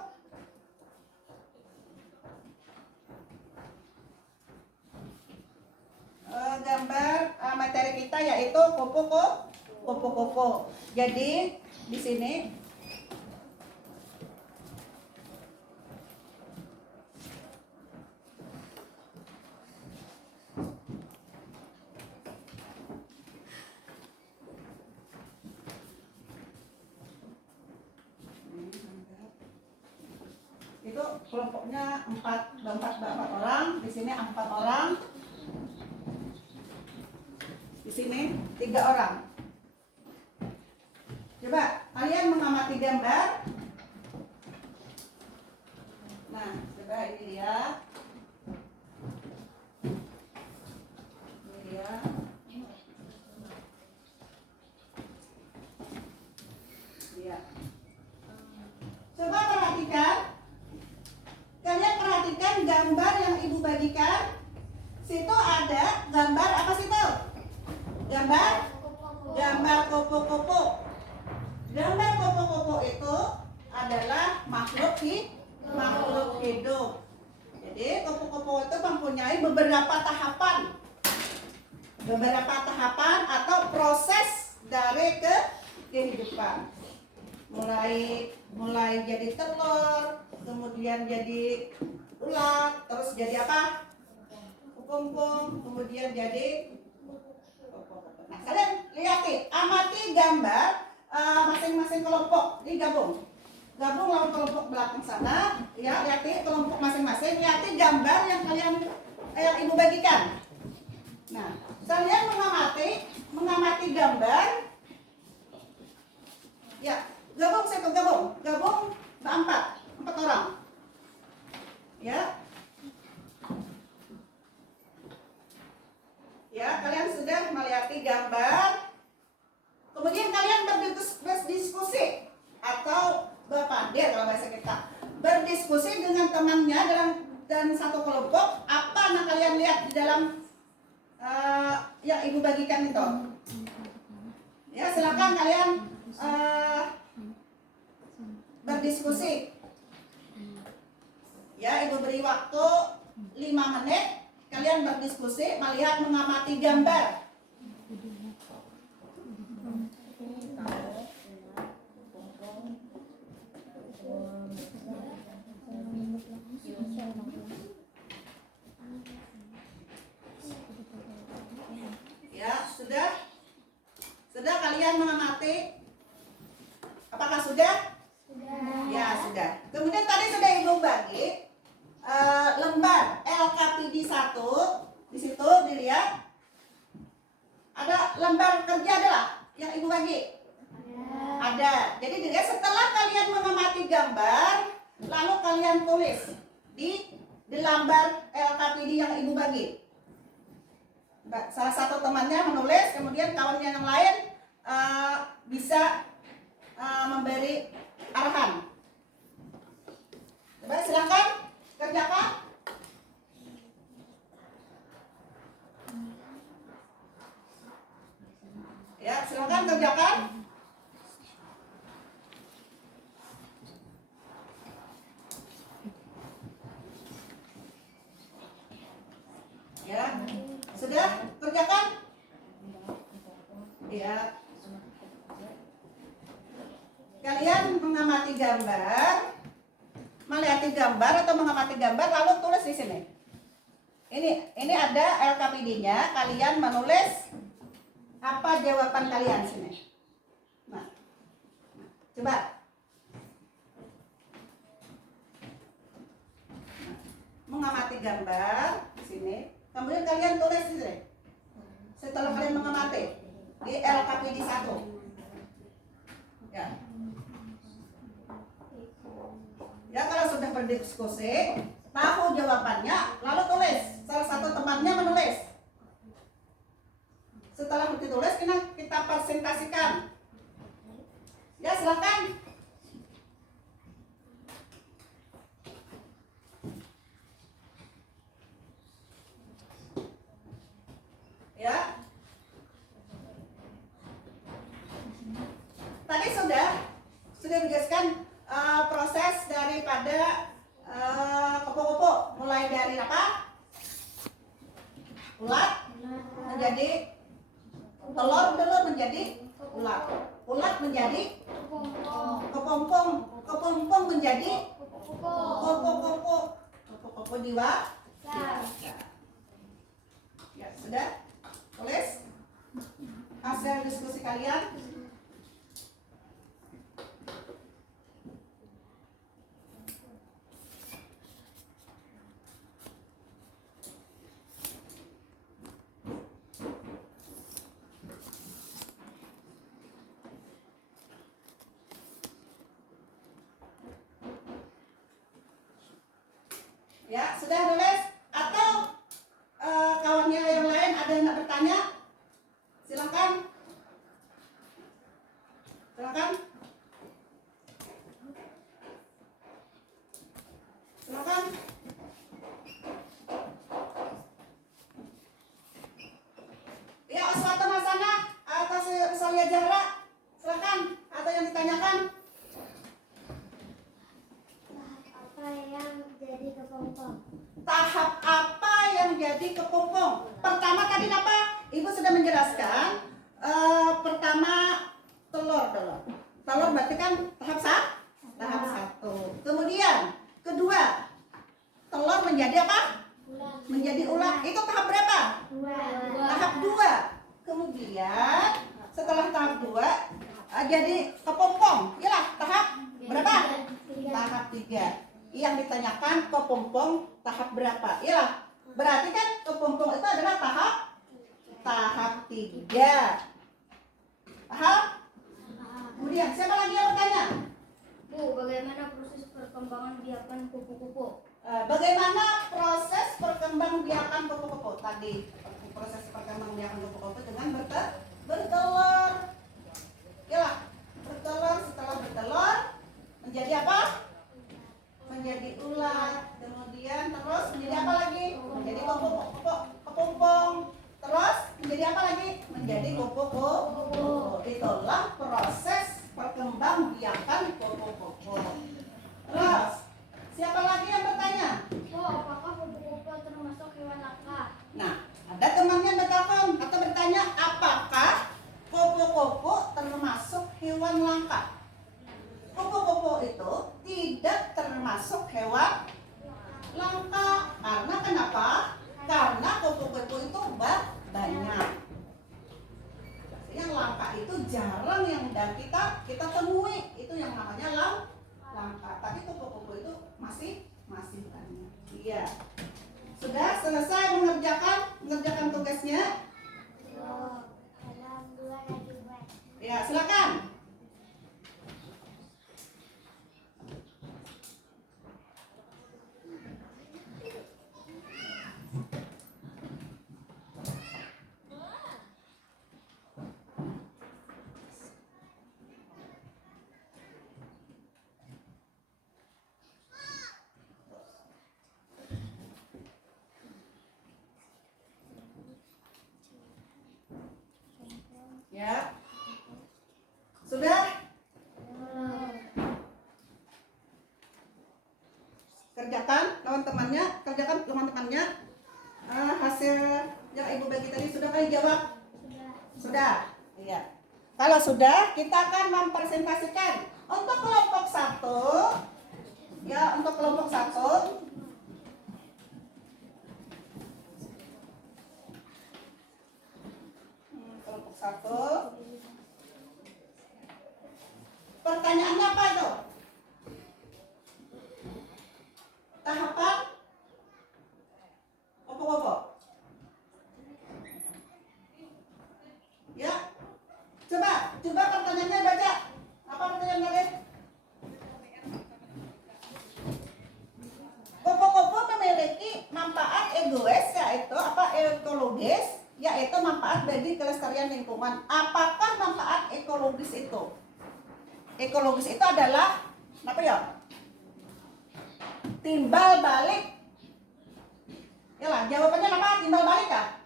gambar materi kita, yaitu kupu-kupu. Jadi di sini itu kelompoknya 4 orang, di sini 4 orang, di sini 3 orang. Coba kalian mengamati gambar. Nah, coba ini dia. Ini dia. Iya. Coba perhatikan. Kalian perhatikan gambar yang ibu bagikan. Situ ada gambar apa situ? Gambar kupu-kupu. Gambar kupu-kupu itu adalah makhluk hidup. Jadi kupu-kupu itu mempunyai beberapa tahapan atau proses dari kehidupan. Mulai jadi telur, kemudian jadi ulat, terus jadi apa? Kumpung, kemudian jadi. Nah, kalian lihat nih, amati gambar masing-masing kelompok, digabung. Gabung lawan kelompok belakang sana, ya, lihat nih kelompok masing-masing, lihat nih gambar yang yang ibu bagikan. Nah, kalian mengamati gambar. Ya, gabung empat orang. Ya. Ya, kalian sudah melihat gambar. Kemudian kalian berdiskusi atau berpandir kalau bahasa kita. Berdiskusi dengan temannya dan satu kelompok, apa yang kalian lihat di dalam yang ibu bagikan itu. Ya, silakan kalian berdiskusi. Ya, ibu beri waktu 5 menit. Kalian berdiskusi, mengamati gambar. Ya, sudah kalian mengamati? Apakah sudah? Sudah. Ya, sudah. Kemudian tadi sudah ibu bagi lembar 1 di situ dilihat ada lembar kerja ada lah yang ibu bagi. Ada. Jadi dilihat setelah kalian mengamati gambar, lalu kalian tulis di lembar LKPD yang ibu bagi. Salah satu temannya menulis, kemudian kawannya yang lain bisa memberi arahan. Coba silakan kerjakan. Ya, silakan kerjakan. Ya, sudah kerjakan? Ya. Kalian mengamati gambar, melihat gambar atau mengamati gambar lalu tulis di sini. Ini ada LKPD-nya, kalian menulis apa jawaban kalian sini. Nah, coba. Mengamati gambar di sini. Kemudian kalian tulis di sini. Setelah kalian mengamati di LKPD 1. Ya. Ya, kalau sudah berdiskusi, tahu jawabannya, lalu tulis. Salah satu temannya menulis. Setelah ditulis, kita presentasikan. Ya, silakan. Ya. Tadi sudah dijelaskan proses daripada kupu-kupu, mulai dari apa? Ulat menjadi telur dulu menjadi ulat. Ulat menjadi kepompong. Kepompong menjadi kupu-kupu. Kupu-kupu dewasa. Ya, sudah? Tulis hasil diskusi kalian. Ya, sudah nulis? Atau kawannya yang lain ada yang nak bertanya? Silakan. Silakan. Silakan. Ya, Aswata Masana atas Salia Zahra. Silakan. Atau yang ditanyakan? Apa yang jadi kepompong? Tahap apa yang jadi kepompong? Pertama tadi apa? Ibu sudah menjelaskan. Pertama telur. Telur berarti kan tahap tahap 1. Kemudian kedua telur menjadi apa? Menjadi ulat. Itu tahap berapa? Tahap 2. Kemudian setelah tahap 2 jadi kepompong. Iyalah tahap berapa? Tahap 3. Yang ditanyakan kepompong tahap berapa? Iyalah, berarti kan kepompong itu adalah tahap 3. Paham? Kemudian siapa lagi yang bertanya? Bu, bagaimana proses perkembangan biakan kupu-kupu? Bagaimana proses perkembangbiakan kupu-kupu? Tadi proses perkembangbiakan kupu-kupu dengan bertelur. Iyalah, bertelur, setelah bertelur menjadi apa? Menjadi ulat. Kemudian terus menjadi apa lagi? Menjadi kepompong. Terus menjadi apa lagi? Menjadi kupu-kupu. Itulah proses perkembangbiakan kupu-kupu. Terus siapa lagi yang bertanya? Bu, apakah kupu-kupu termasuk hewan langka? Nah, ada temannya bertelepon atau bertanya, apakah kupu-kupu termasuk hewan langka? Kupu-kupu itu tidak termasuk hewan langka. Karena kenapa? Karena kupu-kupu itu banyak. Yang langka itu jarang yang kita temui. Itu yang namanya langka. Tapi kupu-kupu itu masih banyak. Iya. Sudah selesai mengerjakan tugasnya? Ya, silakan. Ya. Sudah? Kerjakan teman-temannya. Hasil yang Ibu bagi tadi sudah kalian jawab? Sudah. Iya. Kalau sudah, kita akan mempresentasikan untuk kelompok 1. Ya, untuk kelompok 1. Kelompok 1. Pertanyaannya apa itu? Tahapan opo-opo. Ya. Coba pertanyaannya baca. Apa pertanyaan tadi? Opo-opo memiliki manfaat ekologis, yaitu manfaat bagi kelestarian lingkungan. Apakah manfaat ekologis itu? Ekologis itu adalah apa ya? Timbal balik. Ya lah, jawabannya apa? Timbal balik kah?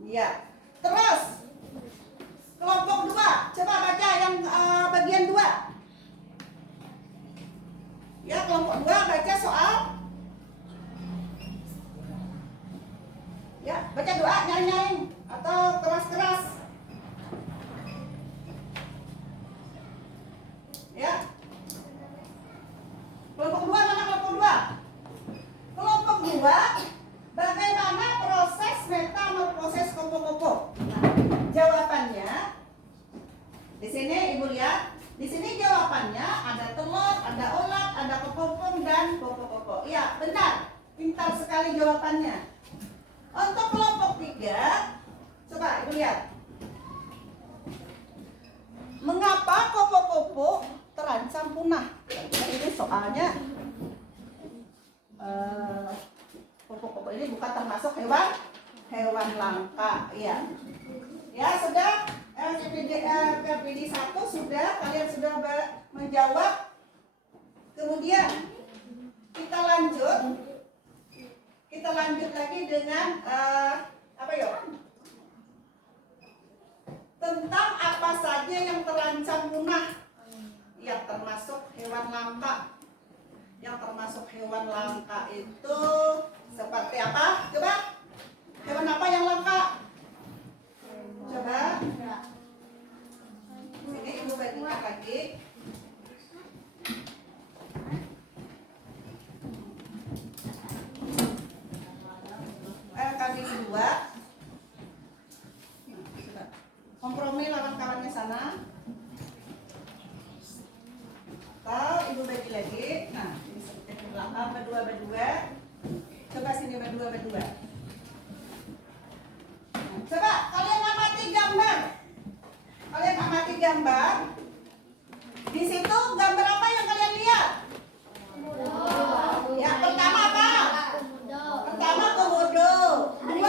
Iya. Terus kelompok 2, coba baca yang bagian 2. Ya, kelompok 2 baca soal. Ya, baca doa nyaring-nyaring atau keras-keras. Ya. Kelompok 2 mana kelompok 2? Kelompok 2, bagaimana proses metamorfosis kupu-kupu? Nah, jawabannya di sini Ibu lihat. Di sini jawabannya ada telur, ada ulat, ada kepopong dan kupu-kupu. Iya, benar. Pintar sekali jawabannya. Untuk kelompok 3, coba Ibu lihat. Mengapa kupu-kupu terancam punah? Nah, ini soalnya kupu-kupu ini bukan termasuk hewan langka, ya. Ya, sudah KPD 1 sudah, kalian sudah menjawab. Kemudian kita lanjut lagi dengan apa ya? Tentang apa saja yang terancam punah. Ya, termasuk hewan langka. Yang termasuk hewan langka itu seperti apa? Coba. Hewan apa yang langka? Coba. Sini Ibu bagikan lagi. Kali 2. Kompromi lawan kawannya sana. Atau Ibu bagi lagi. Nah, ini seperti di belakang berdua. Coba sini berdua. Nah, coba kalian amati gambar. Di situ gambar apa yang kalian lihat? Ya, pertama apa? Pertama komodo. 2,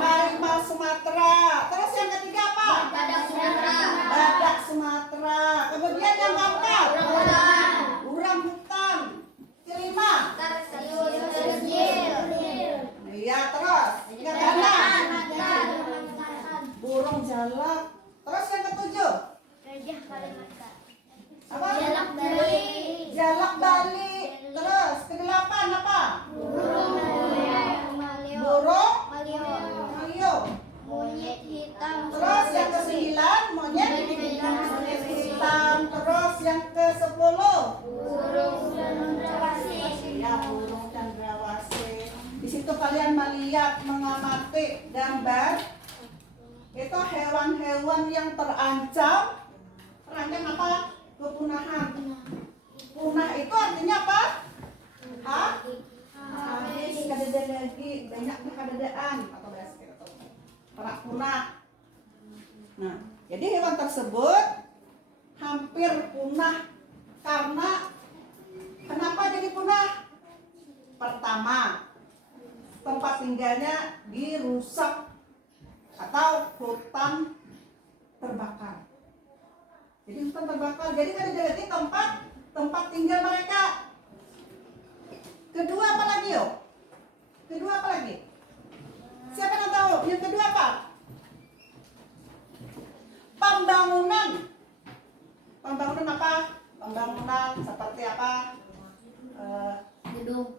harimau Sumatera. Terus yang ketiga apa? Badak Sumatera. Kemudian yang keempat? Orangutan. Kelima? Iya, terus. Yang keenam? Burung jalak. Terus yang ketujuh? Apa? Jalak Bali. Terus kedelapan apa? Burung malio. Monyet hitam. Terus yang ke-9 monyet hitam. Terus yang ke-10 Burung cendrawasih. ya, burung cendrawasih. Di situ kalian melihat, mengamati gambar. Itu hewan-hewan yang terancam apa? Kepunahan. Punah itu artinya apa? Habis. banyak kehadadaan atau basket atau perak punah. Nah, jadi hewan tersebut hampir punah karena kenapa jadi punah? Pertama, tempat tinggalnya dirusak atau hutan terbakar. Jadi hutan terbakar, jadi kan jadi tempat tinggal mereka. Kedua apa lagi yo? Kedua apa lagi? Siapa yang tahu? Yang kedua apa? Pembangunan. Pembangunan apa? Pembangunan seperti apa? Gedung.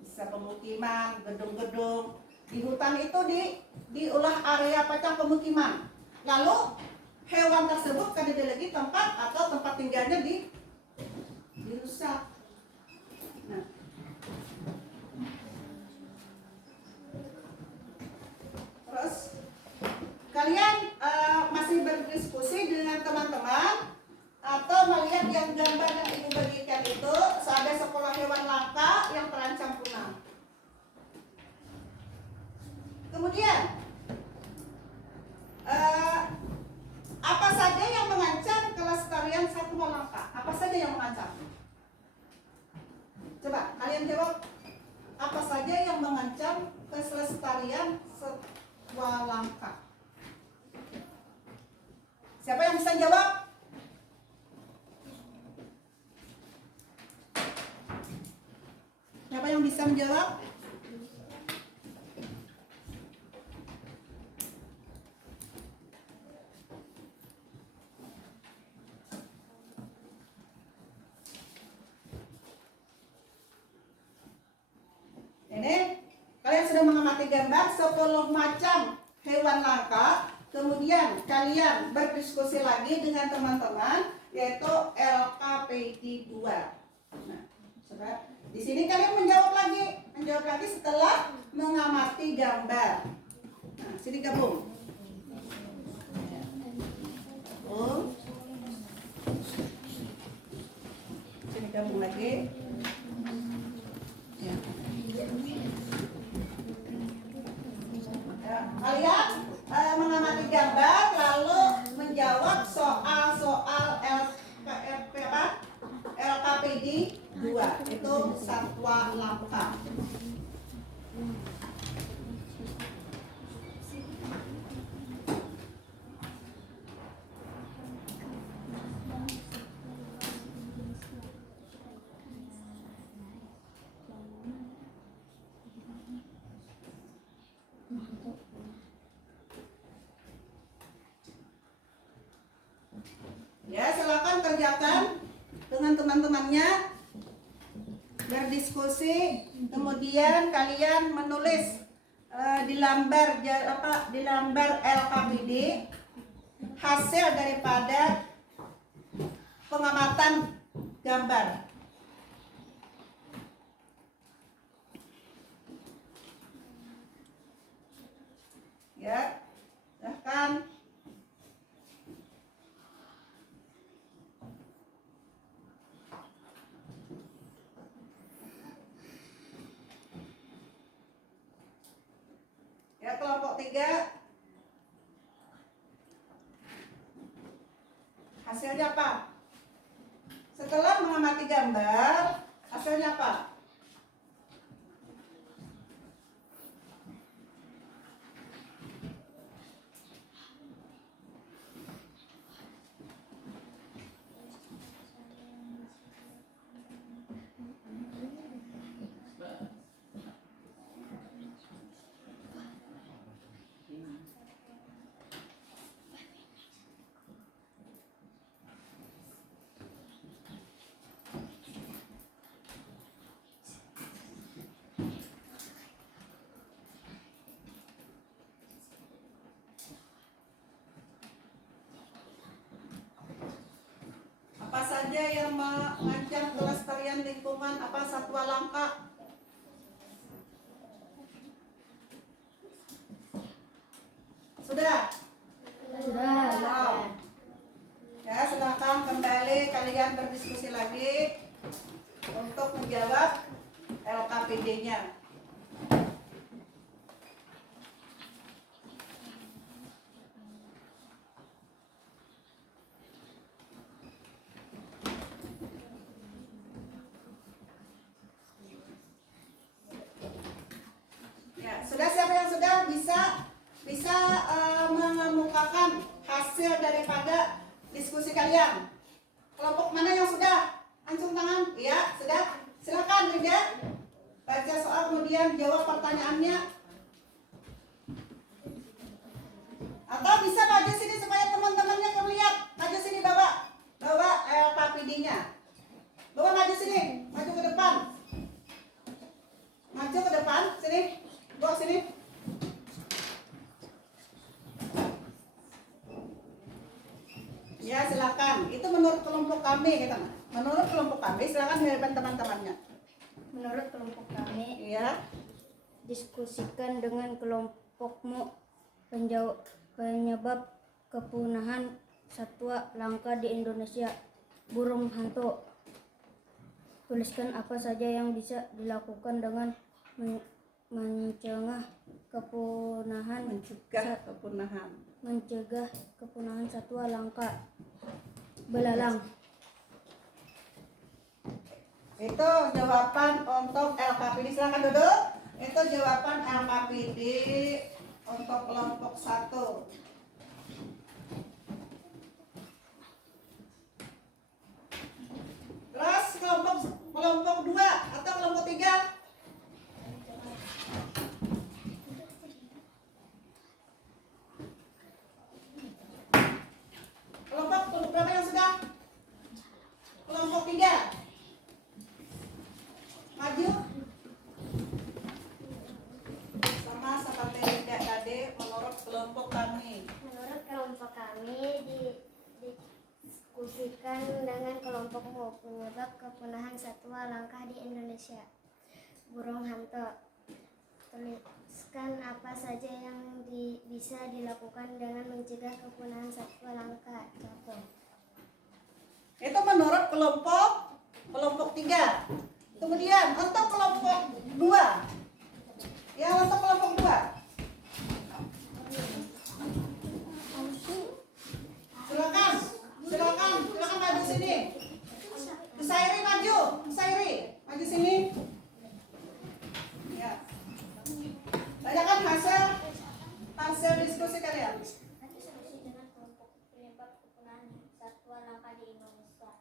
Bisa pemukiman, gedung-gedung. Di hutan itu diolah area pecah pemukiman. Lalu hewan tersebut kan ada lagi tempat atau tempat tinggalnya dirusak. Nah, terus kalian masih berdiskusi dengan teman-teman atau melihat yang gambar yang ibu bagikan itu ada sekolah hewan langka yang terancam punah. Kemudian apa saja yang mengancam kelestarian satwa langka? Apa saja yang mengancam? Coba kalian jawab. Apa saja yang mengancam kelestarian satwa langka? Siapa yang bisa jawab? Siapa yang bisa menjawab? Ini kalian sudah mengamati gambar 10 macam hewan langka. Kemudian kalian berdiskusi lagi dengan teman-teman yaitu LKPD 2. Nah, coba di sini kalian menjawab lagi setelah mengamati gambar. Nah, sini gabung. Sini gabung lagi. Ya. Kalian mengamati gambar lalu menjawab soal-soal LKPD 2 itu satwa langka. Ya, silakan kerjakan dengan teman-temannya, berdiskusi, kemudian kalian menulis di lambar LKPD hasil daripada pengamatan gambar. Ya, silahkan. Ya, kelompok 3 hasilnya apa? Setelah mengamati gambar, hasilnya apa? Apa saja yang mengancam kelestarian lingkungan? Apa satwa langka? Sudah? Wow. Ya, silakan kembali kalian berdiskusi lagi untuk menjawab LKPD-nya. bisa mengemukakan hasil daripada diskusi kalian. Kelompok mana yang sudah? Angkat tangan. Iya, sudah. Silakan Rida. Baca soal kemudian jawab pertanyaannya. Atau bisa maju sini supaya teman-temannya melihat. Maju sini bawa LKPD-nya. Bawa maju sini, maju ke depan. Maju ke depan, sini. Bawa sini. Ya silakan. Itu menurut kelompok kami kita. Menurut kelompok kami silakan hadapan teman-temannya. Menurut kelompok kami, Iya. diskusikan dengan kelompokmu penyebab kepunahan satwa langka di Indonesia. Burung hantu. Tuliskan apa saja yang bisa dilakukan dengan mencegah kepunahan mencegah kepunahan satwa langka. Belalang. Itu jawaban untuk LKPD. Silakan duduk. Itu jawaban LKPD untuk kelompok 1. Terus kelompok 2 atau kelompok 3? Kelompok berapa yang sudah? Kelompok 3. Maju. Sama seperti Rida tadi menurut kelompok kami. Menurut kelompok kami diskusikan dengan kelompokmu penyebab kepunahan satwa langka di Indonesia. Burung hantu. Tuliskan apa saja yang bisa dilakukan dengan mencegah kepunahan satwa langka. Capung. Itu menurut kelompok 3. Kemudian untuk kelompok 2. Ya, untuk kelompok 2. Silakan maju sini. Kusairi maju, maju sini. Ya. Tanyakan hasil diskusi kalian. Diskusi dengan kelompok penyebab kepunahan satwa langka di Indonesia.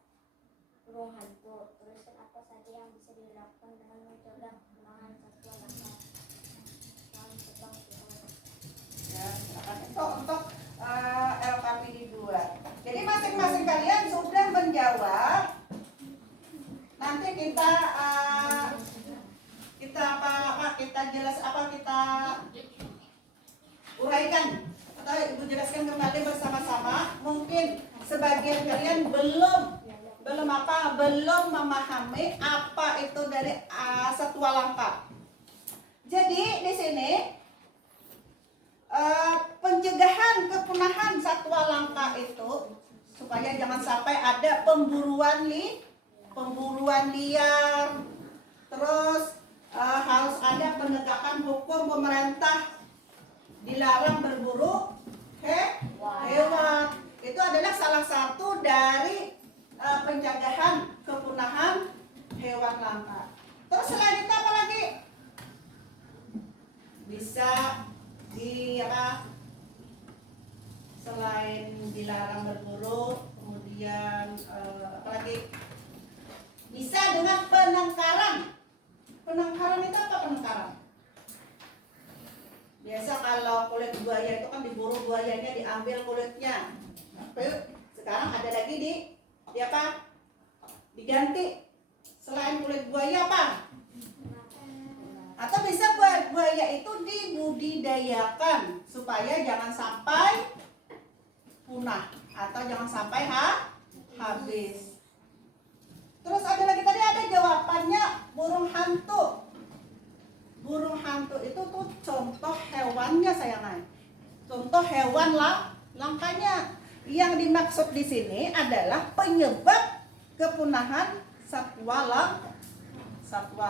Burung hantu. Tuliskan apa saja yang bisa dilakukan dengan mencegah kepunahan satwa langka. Ya, silakan. Itu untuk LKPD 2. Jadi masing-masing kalian sudah menjawab. Nanti kita uraikan atau Ibu jelaskan kembali bersama-sama. Mungkin sebagian kalian belum memahami apa itu dari satwa langka. Jadi di sini pencegahan kepunahan satwa langka itu supaya jangan sampai ada pemburuan liar, terus harus ada penegakan hukum. Pemerintah dilarang berburu hewan. Itu adalah salah satu dari pencegahan kepunahan hewan langka. Terus selain itu apa lagi? Bisa selain dilarang berburu, kemudian apalagi bisa dengan penangkaran. Penangkaran itu apa penangkaran? Biasa kalau kulit buaya itu kan diburu buayanya, diambil kulitnya. Sekarang ada lagi diganti. Selain kulit buaya apa? Atau bisa buaya itu dibudidayakan supaya jangan sampai punah atau jangan sampai habis. Terus ada lagi tadi ada jawabannya burung hantu. Burung hantu itu tuh contoh hewannya sayangan. Contoh hewan langkanya. Yang dimaksud di sini adalah penyebab kepunahan satwa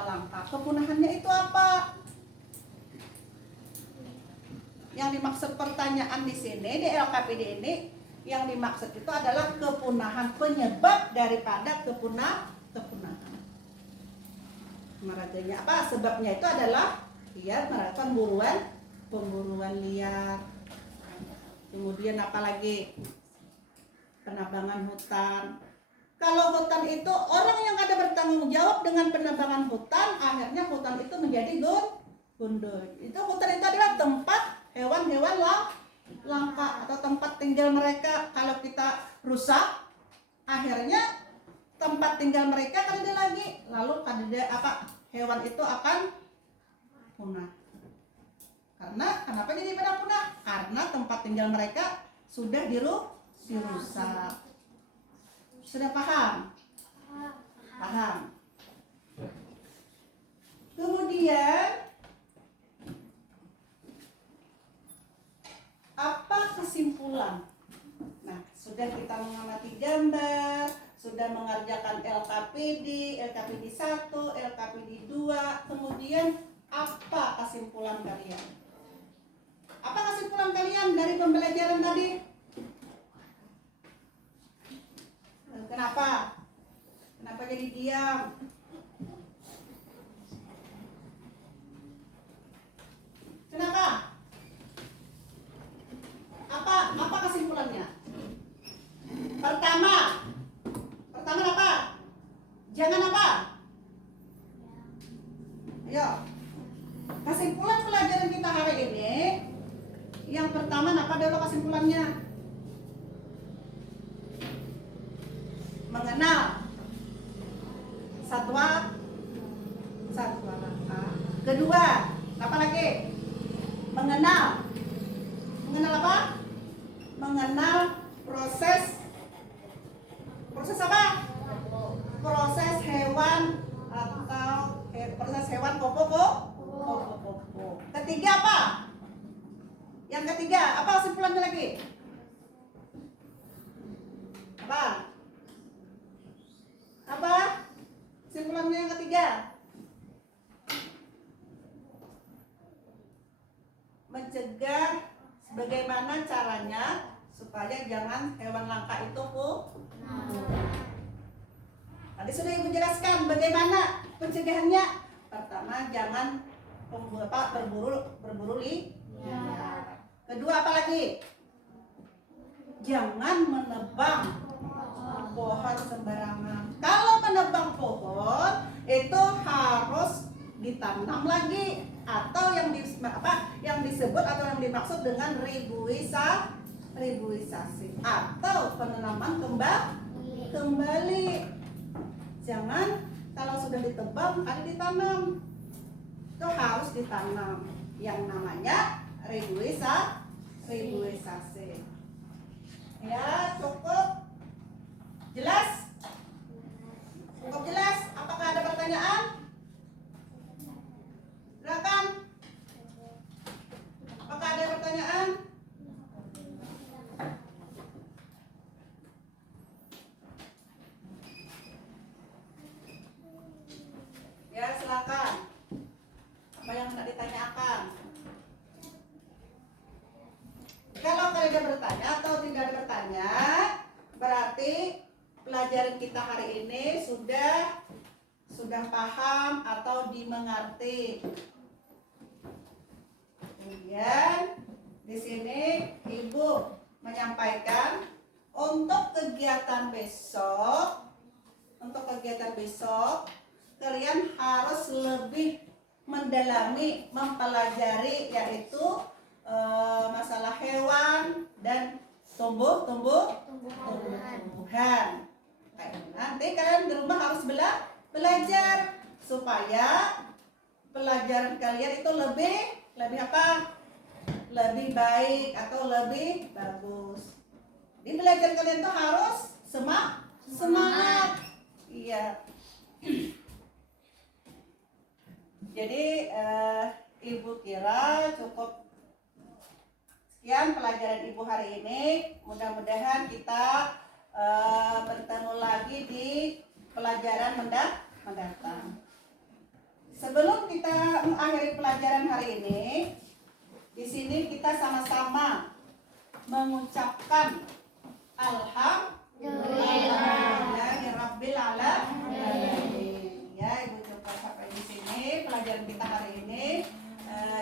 langka. Kepunahannya itu apa? Yang dimaksud pertanyaan di sini di LKPD ini, yang dimaksud itu adalah kepunahan, penyebab daripada kepunahan. Merajanya apa? Sebabnya itu adalah dia melakukan pemburuan liar. Kemudian apa lagi? Penebangan hutan. Kalau hutan itu orang yang ada bertanggung jawab dengan penebangan hutan, akhirnya hutan itu menjadi gundul. Itu hutan itu adalah tempat hewan-hewan langka atau tempat tinggal mereka. Kalau kita rusak, akhirnya tempat tinggal mereka kan ada lagi, lalu hewan itu akan punah. Kenapa jadi pada punah? Karena tempat tinggal mereka sudah dirusak. Sudah paham? Paham. Kemudian apa kesimpulan? Nah, sudah kita mengamati gambar, sudah mengerjakan LKPD 1, LKPD 2, kemudian apa kesimpulan kalian? Apa kesimpulan kalian dari pembelajaran tadi? Kenapa? Kenapa jadi diam? Kenapa? Apa kesimpulannya? Pertama apa? Jangan apa? Ayo. Kesimpulan pelajaran kita hari ini, yang pertama apa dulu kesimpulannya? Mengenal satwa langka. Kedua, apa lagi? Mengenal apa? Mengenal proses apa? Proses hewan atau proses hewan popo. Ketiga apa? Yang ketiga, apa kesimpulannya lagi? Apa? Kesimpulannya yang ketiga? Mencegah bagaimana caranya supaya jangan hewan langka itu Tadi sudah Ibu jelaskan bagaimana pencegahannya. Pertama, jangan berburu liar. Kedua, apa lagi? Jangan menebang pohon sembarangan. Kalau menebang pohon itu harus ditanam lagi, atau yang disebut atau yang dimaksud dengan ribuisasi atau penanaman kembali. Jangan kalau sudah ditebang ada ditanam. Itu harus ditanam yang namanya ribuisasi. Ya, cukup jelas? Cukup jelas? Apakah ada pertanyaan? Silakan. Apakah ada pertanyaan? Ya, silakan. Apa yang hendak ditanyakan? Kalau kalian bertanya atau tidak bertanya, berarti pelajaran kita hari ini sudah paham atau dimengerti. Kemudian di sini Ibu menyampaikan untuk kegiatan besok kalian harus lebih mendalami, mempelajari yaitu masalah hewan dan tumbuhan. Nanti kalian di rumah harus belajar supaya pelajaran kalian itu lebih apa? Lebih baik atau lebih bagus. Di belajar kalian itu harus semangat. Iya. Jadi Ibu kira cukup sekian pelajaran Ibu hari ini. Mudah-mudahan kita bertemu lagi di pelajaran mendatang. Sebelum kita mengakhiri pelajaran hari ini, di sini kita sama-sama mengucapkan Alhamdulillahirabbil alamin. Ya, Ibu coba sampai di sini pelajaran kita hari ini.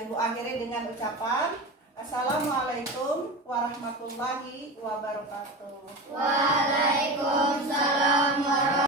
Ibu akhiri dengan ucapan Assalamualaikum warahmatullahi wabarakatuh. Waalaikumsalam warahmatullahi